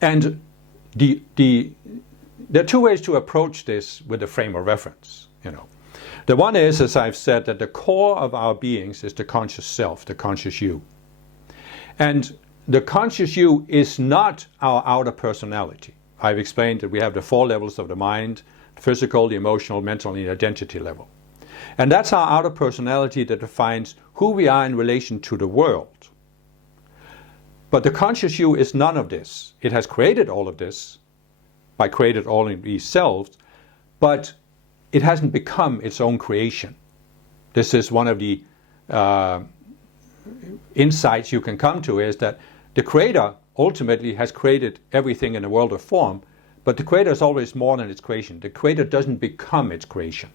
And there are two ways to approach this with a frame of reference. The one is, as I've said, that the core of our beings is the conscious self, the conscious you. And the conscious you is not our outer personality. I've explained that we have the 4 levels of the mind: physical, the emotional, mental, and the identity level. And that's our outer personality that defines who we are in relation to the world. But the conscious you is none of this. It has created all of this by created all of these selves, but it hasn't become its own creation. This is one of the insights you can come to, is that the Creator ultimately has created everything in the world of form, but the Creator is always more than its creation. The Creator doesn't become its creation.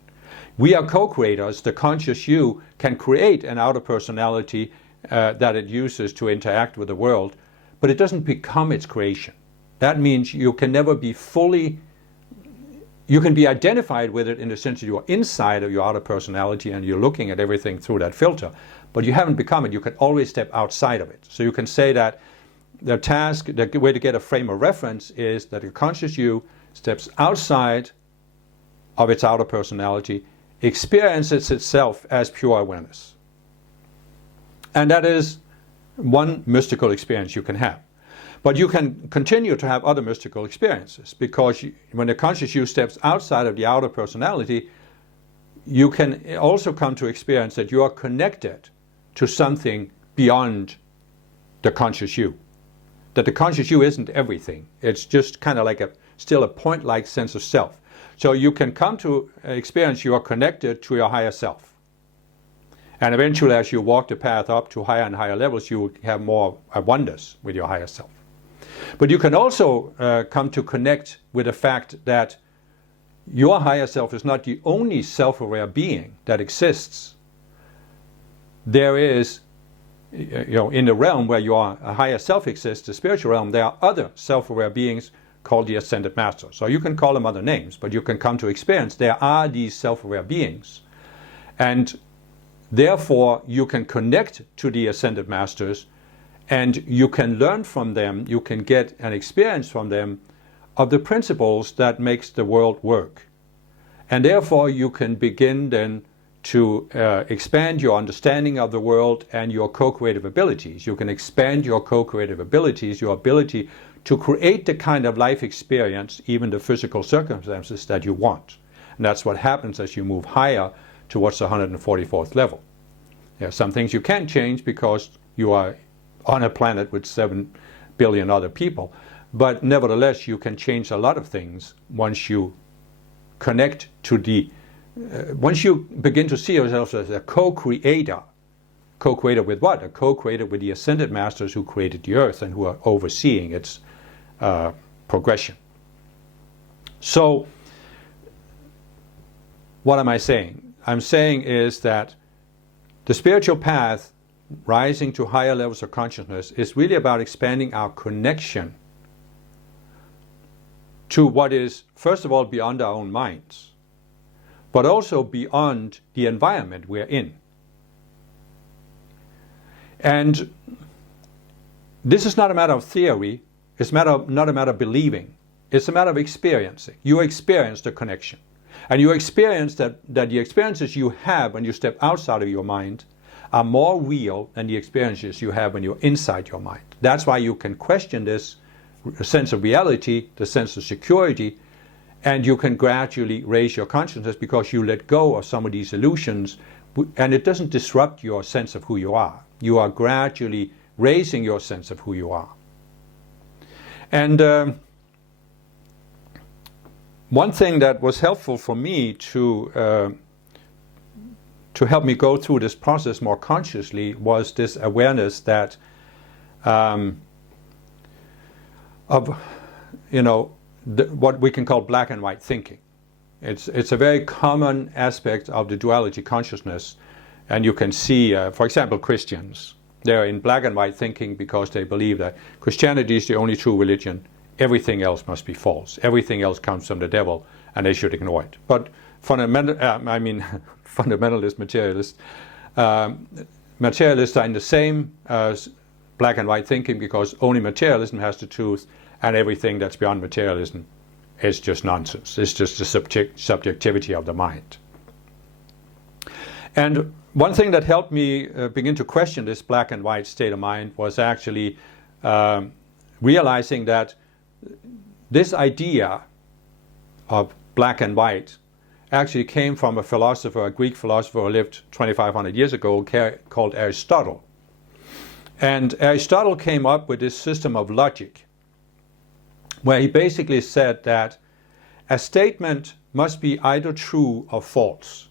We are co-creators. The conscious you can create an outer personality that it uses to interact with the world, but it doesn't become its creation. That means you can never be fully, you can be identified with it in the sense that you are inside of your outer personality and you're looking at everything through that filter, but you haven't become it. You can always step outside of it. So you can say that the task, the way to get a frame of reference is that the conscious you steps outside of its outer personality, experiences itself as pure awareness. And that is one mystical experience you can have. But you can continue to have other mystical experiences, because when the conscious you steps outside of the outer personality, you can also come to experience that you are connected to something beyond the conscious you. That the conscious you isn't everything. It's just kind of like still a point-like sense of self. So you can come to experience you are connected to your higher self. And eventually, as you walk the path up to higher and higher levels, you will have more wonders with your higher self. But you can also come to connect with the fact that your higher self is not the only self-aware being that exists. There is, in the realm where your higher self exists, the spiritual realm, there are other self-aware beings called the Ascended Masters. So you can call them other names, but you can come to experience there are these self-aware beings. And therefore, you can connect to the Ascended Masters, and you can learn from them, you can get an experience from them of the principles that makes the world work. And therefore, you can begin then to expand your understanding of the world and your co-creative abilities. You can expand your co-creative abilities, your ability to create the kind of life experience, even the physical circumstances that you want. And that's what happens as you move higher towards the 144th level. There are some things you can't change because you are on a planet with 7 billion other people, but nevertheless you can change a lot of things once you connect to the once you begin to see yourself as a co-creator. Co-creator with what? A co-creator with the Ascended Masters who created the earth and who are overseeing its progression. So what am I saying? I'm saying is that the spiritual path, rising to higher levels of consciousness, is really about expanding our connection to what is, first of all, beyond our own minds, but also beyond the environment we're in. And this is not a matter of theory, it's not a matter of believing, it's a matter of experiencing. You experience the connection. And you experience that the experiences you have when you step outside of your mind are more real than the experiences you have when you're inside your mind. That's why you can question this sense of reality, the sense of security, and you can gradually raise your consciousness because you let go of some of these illusions, and it doesn't disrupt your sense of who you are. You are gradually raising your sense of who you are. And one thing that was helpful for me to help me go through this process more consciously was this awareness that of, what we can call black and white thinking. It's a very common aspect of the duality consciousness, and you can see, for example, Christians. They're in black and white thinking because they believe that Christianity is the only true religion. Everything else must be false. Everything else comes from the devil, and they should ignore it. But fundamentalist materialists, materialists are in the same black and white thinking because only materialism has the truth, and everything that's beyond materialism is just nonsense. It's just the subjectivity of the mind. And one thing that helped me begin to question this black and white state of mind was actually realizing that this idea of black and white actually came from a philosopher, a Greek philosopher who lived 2,500 years ago called Aristotle. And Aristotle came up with this system of logic, where he basically said that a statement must be either true or false.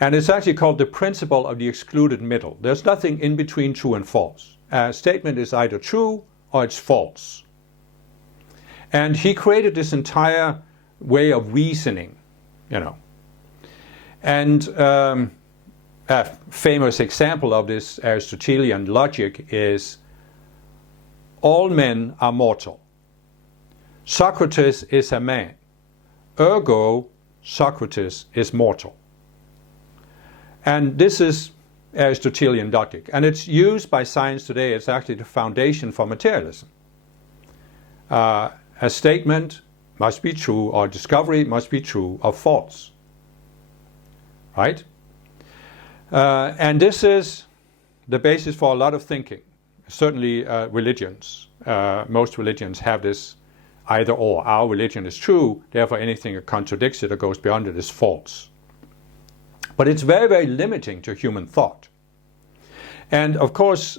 And it's actually called the principle of the excluded middle. There's nothing in between true and false. A statement is either true or it's false. And he created this entire way of reasoning, And a famous example of this Aristotelian logic is all men are mortal. Socrates is a man. Ergo, Socrates is mortal. And this is Aristotelian logic. And it's used by science today. It's actually the foundation for materialism. A statement must be true, or discovery must be true or false. Right? And this is the basis for a lot of thinking. Certainly religions. Most religions have this either or. Our religion is true, therefore anything that contradicts it or goes beyond it is false. But it's very, very limiting to human thought. And of course,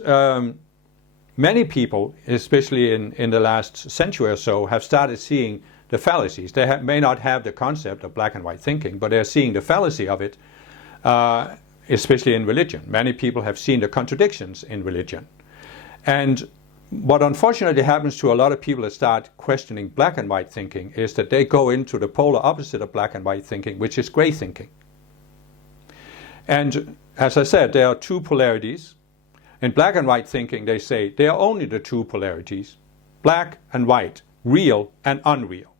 many people, especially in the last century or so, have started seeing the fallacies. They may not have the concept of black and white thinking, but they're seeing the fallacy of it, especially in religion. Many people have seen the contradictions in religion. And what unfortunately happens to a lot of people that start questioning black and white thinking is that they go into the polar opposite of black and white thinking, which is gray thinking. And as I said, there are two polarities. In black and white thinking, they say there are only the two polarities, black and white, real and unreal.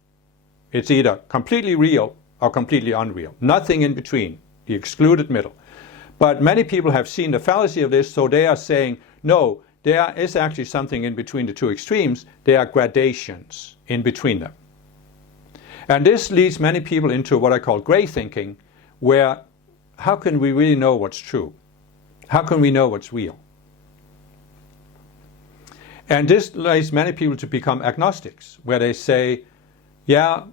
It's either completely real or completely unreal. Nothing in between, the excluded middle. But many people have seen the fallacy of this, so they are saying, no, there is actually something in between the two extremes. There are gradations in between them. And this leads many people into what I call gray thinking, where how can we really know what's true? How can we know what's real? And this leads many people to become agnostics, where they say, yeah,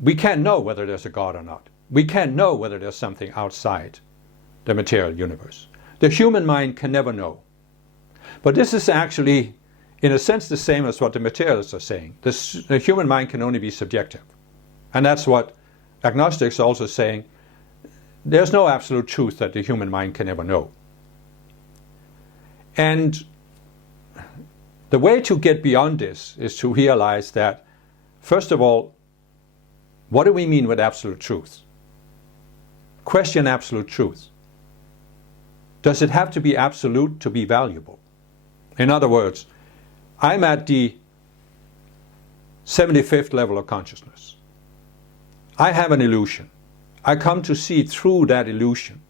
we can't know whether there's a God or not. We can't know whether there's something outside the material universe. The human mind can never know. But this is actually, in a sense, the same as what the materialists are saying. The human mind can only be subjective. And that's what agnostics are also saying. There's no absolute truth that the human mind can ever know. And the way to get beyond this is to realize that, first of all, what do we mean with absolute truth? Question absolute truth. Does it have to be absolute to be valuable? In other words, I'm at the 75th level of consciousness. I have an illusion. I come to see through that illusion.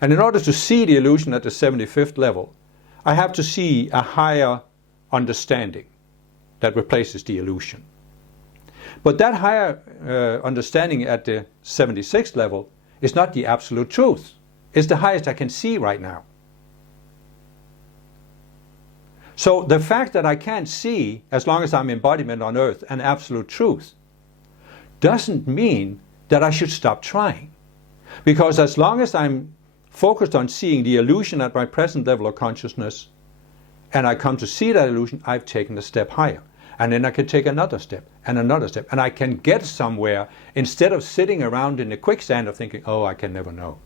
And in order to see the illusion at the 75th level, I have to see a higher understanding that replaces the illusion. But that higher understanding at the 76th level is not the absolute truth. It's the highest I can see right now. So the fact that I can't see, as long as I'm embodiment on earth, an absolute truth, doesn't mean that I should stop trying. Because as long as I'm focused on seeing the illusion at my present level of consciousness, and I come to see that illusion, I've taken a step higher. And then I can take another step, and I can get somewhere instead of sitting around in the quicksand of thinking, oh, I can never know.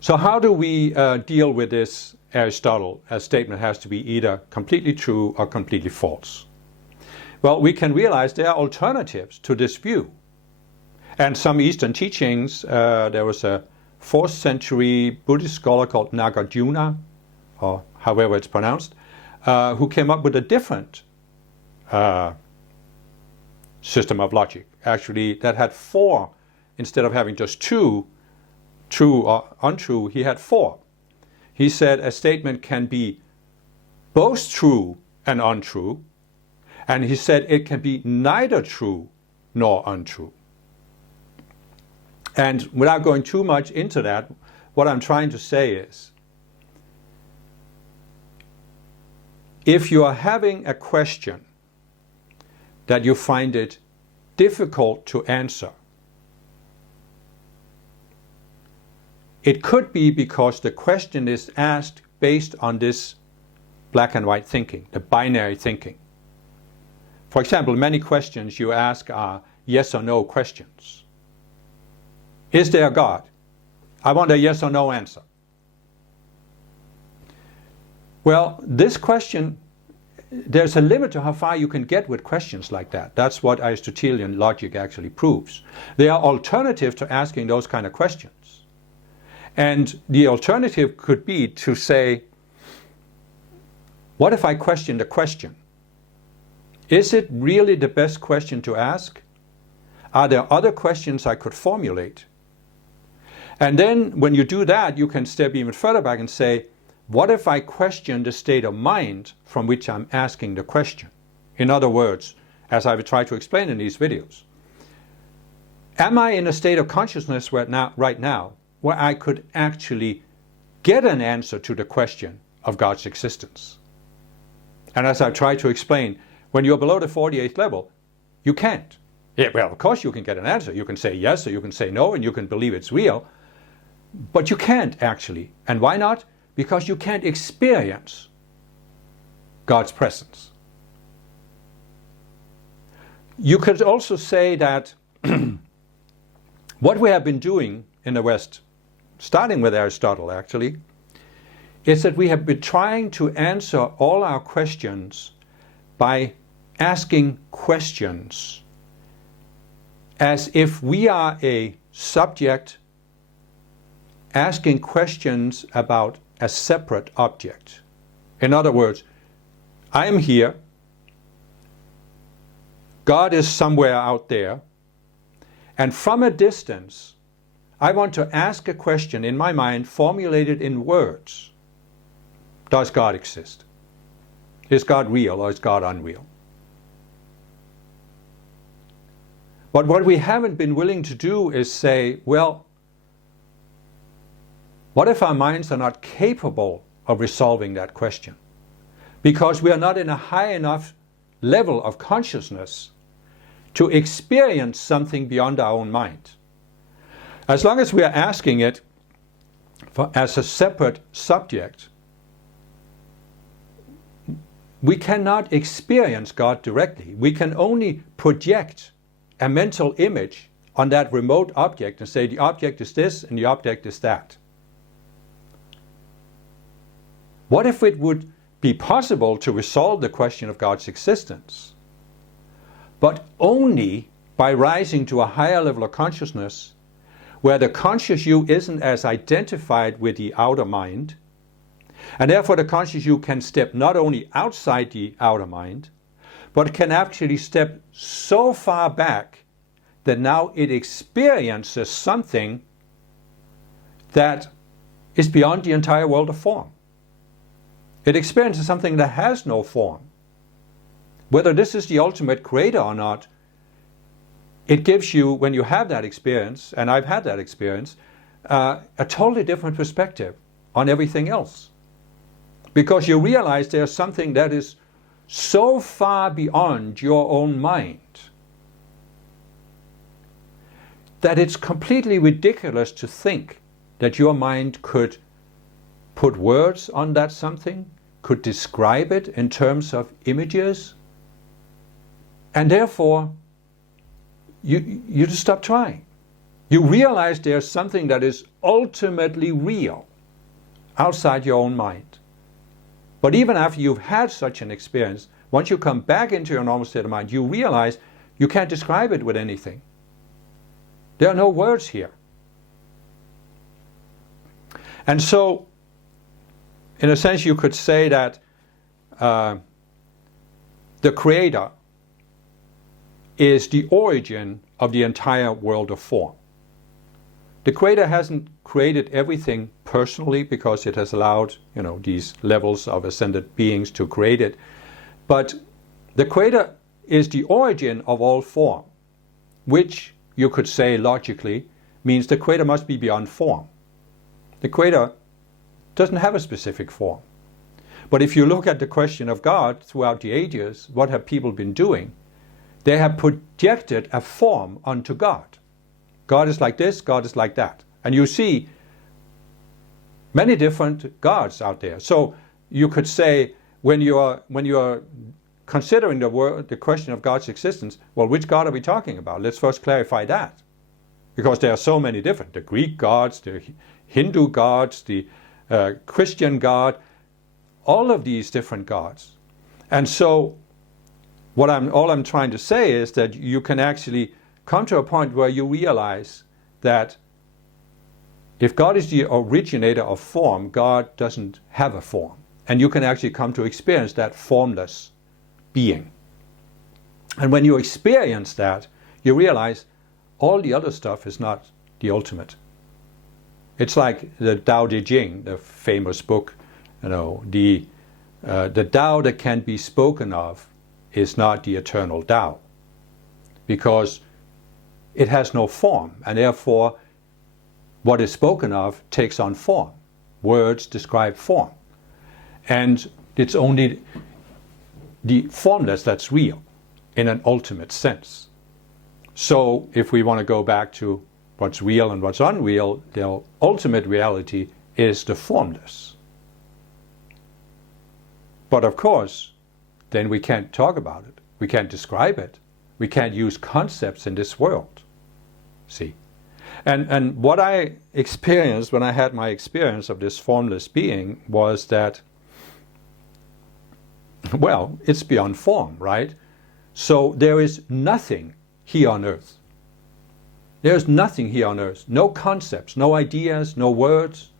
So how do we deal with this Aristotle, a statement has to be either completely true or completely false. Well, we can realize there are alternatives to this view. And some Eastern teachings, there was a 4th century Buddhist scholar called Nagarjuna, or however it's pronounced, who came up with a different system of logic, actually, that had 4, instead of having just 2, true or untrue, he had 4. He said a statement can be both true and untrue, and he said it can be neither true nor untrue. And without going too much into that, what I'm trying to say is, if you are having a question that you find it difficult to answer, it could be because the question is asked based on this black and white thinking, the binary thinking. For example, many questions you ask are yes or no questions. Is there a God? I want a yes or no answer. Well, this question, there's a limit to how far you can get with questions like that. That's what Aristotelian logic actually proves. There are alternatives to asking those kind of questions. And the alternative could be to say, what if I question the question? Is it really the best question to ask? Are there other questions I could formulate? And then when you do that, you can step even further back and say, what if I question the state of mind from which I'm asking the question? In other words, as I will try to explain in these videos, am I in a state of consciousness right now where I could actually get an answer to the question of God's existence? And as I've tried to explain, when you're below the 48th level, you can't. Yeah, well, of course you can get an answer. You can say yes or you can say no and you can believe it's real. But you can't actually. And why not? Because you can't experience God's presence. You could also say that what we have been doing in the West, starting with Aristotle actually, is that we have been trying to answer all our questions by asking questions as if we are a subject asking questions about a separate object. In other words, I am here, God is somewhere out there, and from a distance, I want to ask a question in my mind formulated in words. Does God exist? Is God real or is God unreal? But what we haven't been willing to do is say, well, what if our minds are not capable of resolving that question? Because we are not in a high enough level of consciousness to experience something beyond our own mind. As long as we are asking it as a separate subject, we cannot experience God directly. We can only project a mental image on that remote object and say the object is this and the object is that. What if it would be possible to resolve the question of God's existence, but only by rising to a higher level of consciousness where the conscious you isn't as identified with the outer mind, and therefore the conscious you can step not only outside the outer mind, but can actually step so far back that now it experiences something that is beyond the entire world of form. It experiences something that has no form. Whether this is the ultimate creator or not, it gives you, when you have that experience, and I've had that experience, a totally different perspective on everything else. Because you realize there's something that is so far beyond your own mind that it's completely ridiculous to think that your mind could put words on that something, could describe it in terms of images, and therefore you just stop trying. You realize there's something that is ultimately real outside your own mind. But even after you've had such an experience, once you come back into your normal state of mind, you realize you can't describe it with anything. There are no words here. And so, in a sense, you could say that the Creator is the origin of the entire world of form. The Creator hasn't created everything personally because it has allowed, these levels of ascended beings to create it. But the Creator is the origin of all form, which you could say logically means the Creator must be beyond form. The Creator doesn't have a specific form. But if you look at the question of God throughout the ages, what have people been doing? They have projected a form onto God. God is like this, God is like that. And you see many different gods out there. So you could say, when you are considering the question of God's existence, well, which God are we talking about? Let's first clarify that. Because there are so many different, the Greek gods, the Hindu gods, the Christian God, all of these different gods. And so all I'm trying to say is that you can actually come to a point where you realize that if God is the originator of form, God doesn't have a form. And you can actually come to experience that formless being. And when you experience that, you realize all the other stuff is not the ultimate. It's like the Tao Te Ching, the famous book, the Tao that can be spoken of is not the eternal Tao, because it has no form, and therefore what is spoken of takes on form. Words describe form, and it's only the formless that's real in an ultimate sense. So if we want to go back to what's real and what's unreal, the ultimate reality is the formless. But of course, then we can't talk about it. We can't describe it. We can't use concepts in this world. See? And what I experienced when I had my experience of this formless being was that, well, it's beyond form, right? So there is nothing here on earth. There's nothing here on earth. No concepts, no ideas, no words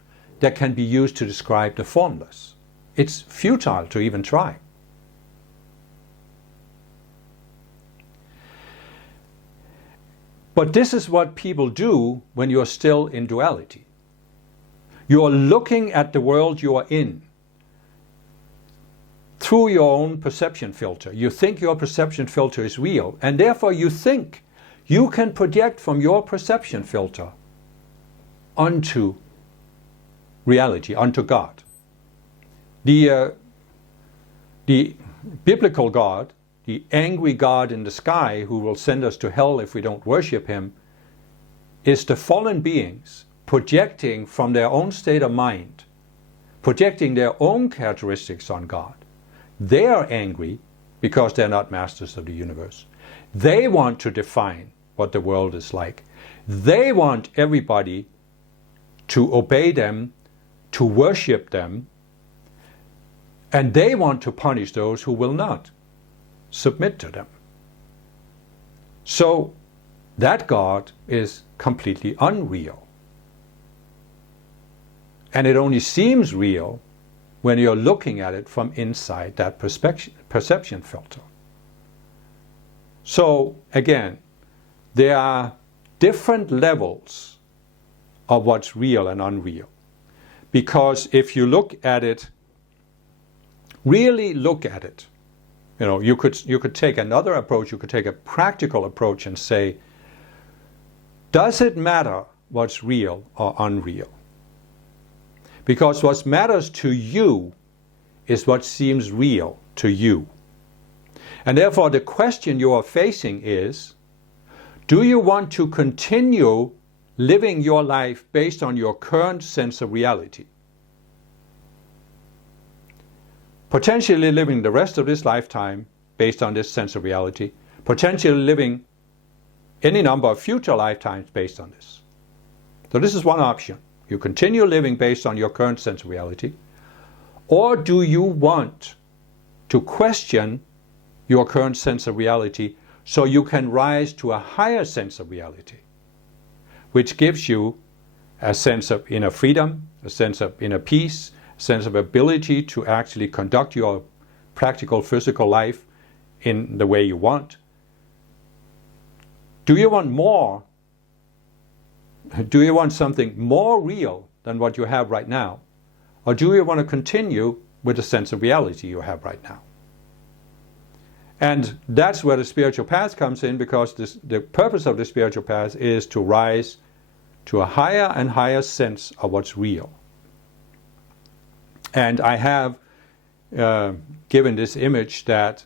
that can be used to describe the formless. It's futile to even try. But this is what people do when you're still in duality. You're looking at the world you are in through your own perception filter. You think your perception filter is real, and therefore you think you can project from your perception filter onto reality, onto God. The biblical God, the angry God in the sky who will send us to hell if we don't worship him, is the fallen beings projecting from their own state of mind, projecting their own characteristics on God. They are angry because they're not masters of the universe. They want to define what the world is like. They want everybody to obey them, to worship them, and they want to punish those who will not submit to them. So that God is completely unreal. And it only seems real when you're looking at it from inside that perception filter. So again, there are different levels of what's real and unreal. Because if you look at it, really look at it, you could take another approach, you could take a practical approach and say, does it matter what's real or unreal? Because what matters to you is what seems real to you. And therefore the question you are facing is, do you want to continue living your life based on your current sense of reality? Potentially living the rest of this lifetime based on this sense of reality, potentially living any number of future lifetimes based on this. So this is one option. You continue living based on your current sense of reality, Or do you want to question your current sense of reality so you can rise to a higher sense of reality, which gives you a sense of inner freedom, a sense of inner peace, a sense of ability to actually conduct your practical physical life in the way you want? Do you want more? Do you want something more real than what you have right now? Or do you want to continue with the sense of reality you have right now? And that's where the spiritual path comes in, because the purpose of the spiritual path is to rise to a higher and higher sense of what's real. And I have given this image that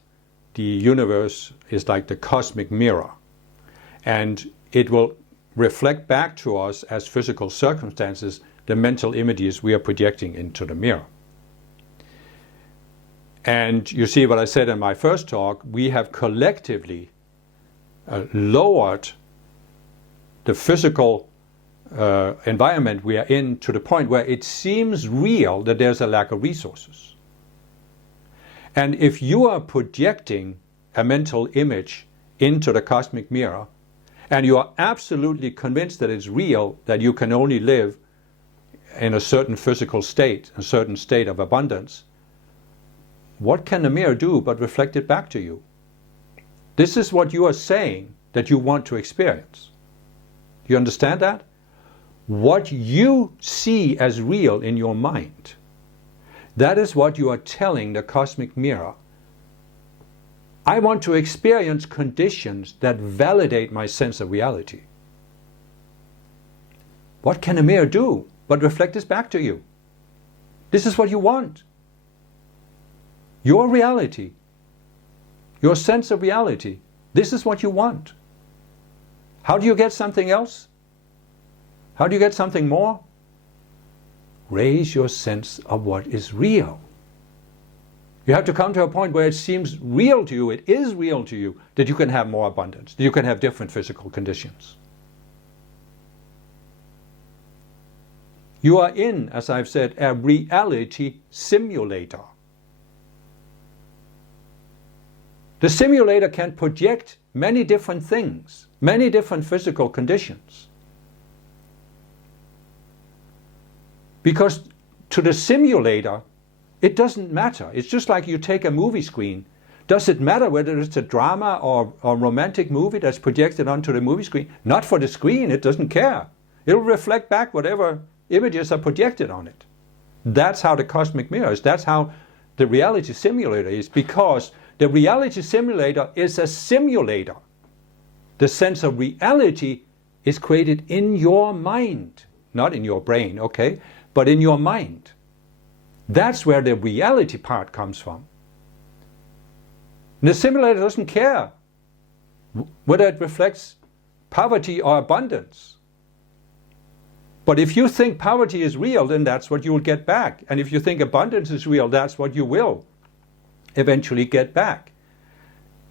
the universe is like the cosmic mirror, and it will reflect back to us as physical circumstances the mental images we are projecting into the mirror. And you see what I said in my first talk, we have collectively lowered the physical environment we are in to the point where it seems real that there's a lack of resources. And if you are projecting a mental image into the cosmic mirror, and you are absolutely convinced that it's real, that you can only live in a certain physical state, a certain state of abundance, what can the mirror do but reflect it back to you? This is what you are saying that you want to experience. Do you understand that? What you see as real in your mind, that is what you are telling the cosmic mirror. I want to experience conditions that validate my sense of reality. What can a mirror do but reflect this back to you? This is what you want. Your reality, your sense of reality, this is what you want. How do you get something else? How do you get something more? Raise your sense of what is real. You have to come to a point where it seems real to you, it is real to you, that you can have more abundance, that you can have different physical conditions. You are in, as I've said, a reality simulator. The simulator can project many different things, many different physical conditions. Because to the simulator, it doesn't matter. It's just like you take a movie screen. Does it matter whether it's a drama or a romantic movie that's projected onto the movie screen? Not for the screen, it doesn't care. It'll reflect back whatever images are projected on it. That's how the cosmic mirror is. That's how the reality simulator is, because the reality simulator is a simulator. The sense of reality is created in your mind, not in your brain, okay, but in your mind. That's where the reality part comes from. The simulator doesn't care whether it reflects poverty or abundance. But if you think poverty is real, then that's what you will get back. And if you think abundance is real, that's what you will eventually get back.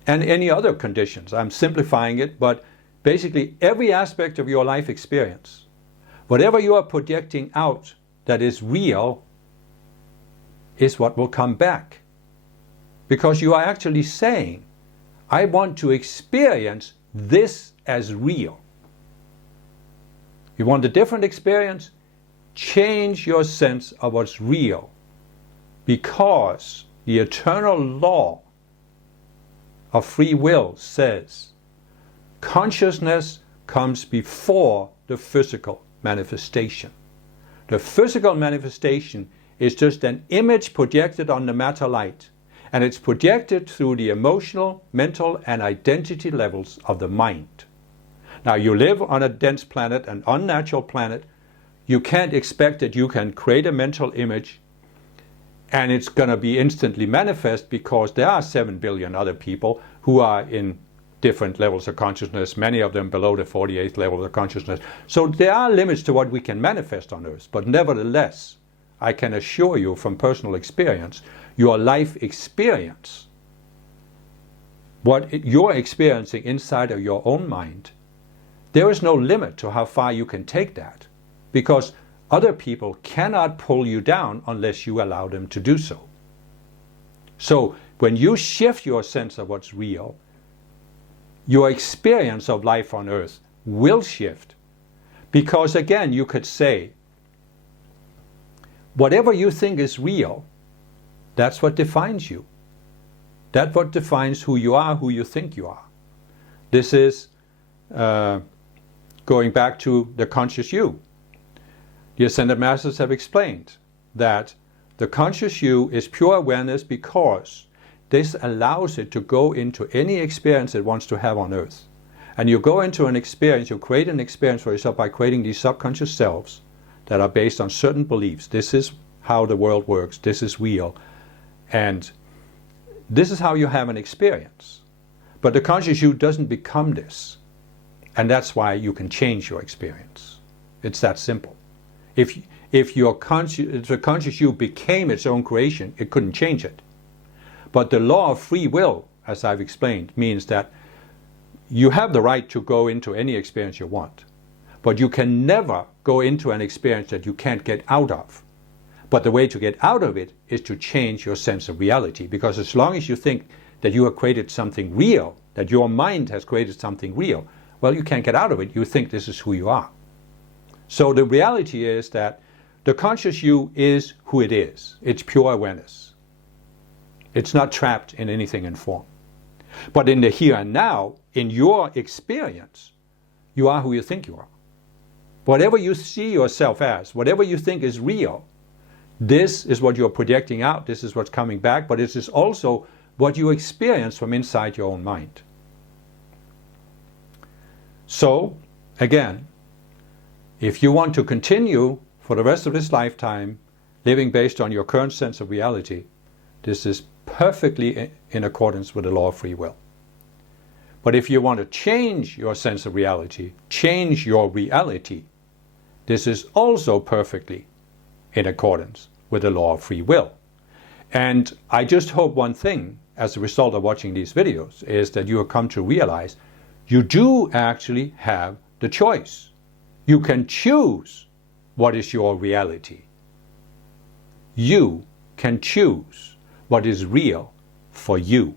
And any other conditions. I'm simplifying it, but basically every aspect of your life experience, whatever you are projecting out that is real, is what will come back. Because you are actually saying, I want to experience this as real. You want a different experience? Change your sense of what's real. Because the eternal law of free will says consciousness comes before the physical manifestation. The physical manifestation is just an image projected on the matter light, and it's projected through the emotional, mental, and identity levels of the mind. Now, you live on a dense planet, an unnatural planet. You can't expect that you can create a mental image and it's going to be instantly manifest, because there are 7 billion other people who are in different levels of consciousness, many of them below the 48th level of consciousness. So there are limits to what we can manifest on Earth. But nevertheless, I can assure you from personal experience, your life experience, what you're experiencing inside of your own mind, there is no limit to how far you can take that. Because Other people cannot pull you down unless you allow them to do so. So when you shift your sense of what's real, your experience of life on earth will shift. Because again, you could say, whatever you think is real, that's what defines you. That's what defines who you are, who you think you are. This is going back to the conscious you. The Ascended Masters have explained that the conscious you is pure awareness because this allows it to go into any experience it wants to have on earth. And you go into an experience, you create an experience for yourself by creating these subconscious selves that are based on certain beliefs. This is how the world works, this is real, and this is how you have an experience. But the conscious you doesn't become this. And that's why you can change your experience. It's that simple. If the conscious you became its own creation, it couldn't change it. But the law of free will, as I've explained, means that you have the right to go into any experience you want. But you can never go into an experience that you can't get out of. But the way to get out of it is to change your sense of reality. Because as long as you think that you have created something real, that your mind has created something real, well, you can't get out of it. You think this is who you are. So the reality is that the conscious you is who it is. It's pure awareness. It's not trapped in anything in form. But in the here and now, in your experience, you are who you think you are. Whatever you see yourself as, whatever you think is real, this is what you're projecting out, this is what's coming back, but it is also what you experience from inside your own mind. So, again, if you want to continue for the rest of this lifetime living based on your current sense of reality, this is perfectly in accordance with the law of free will. But if you want to change your sense of reality, change your reality, this is also perfectly in accordance with the law of free will. And I just hope one thing, as a result of watching these videos, is that you have come to realize you do actually have the choice. You can choose what is your reality. You can choose what is real for you.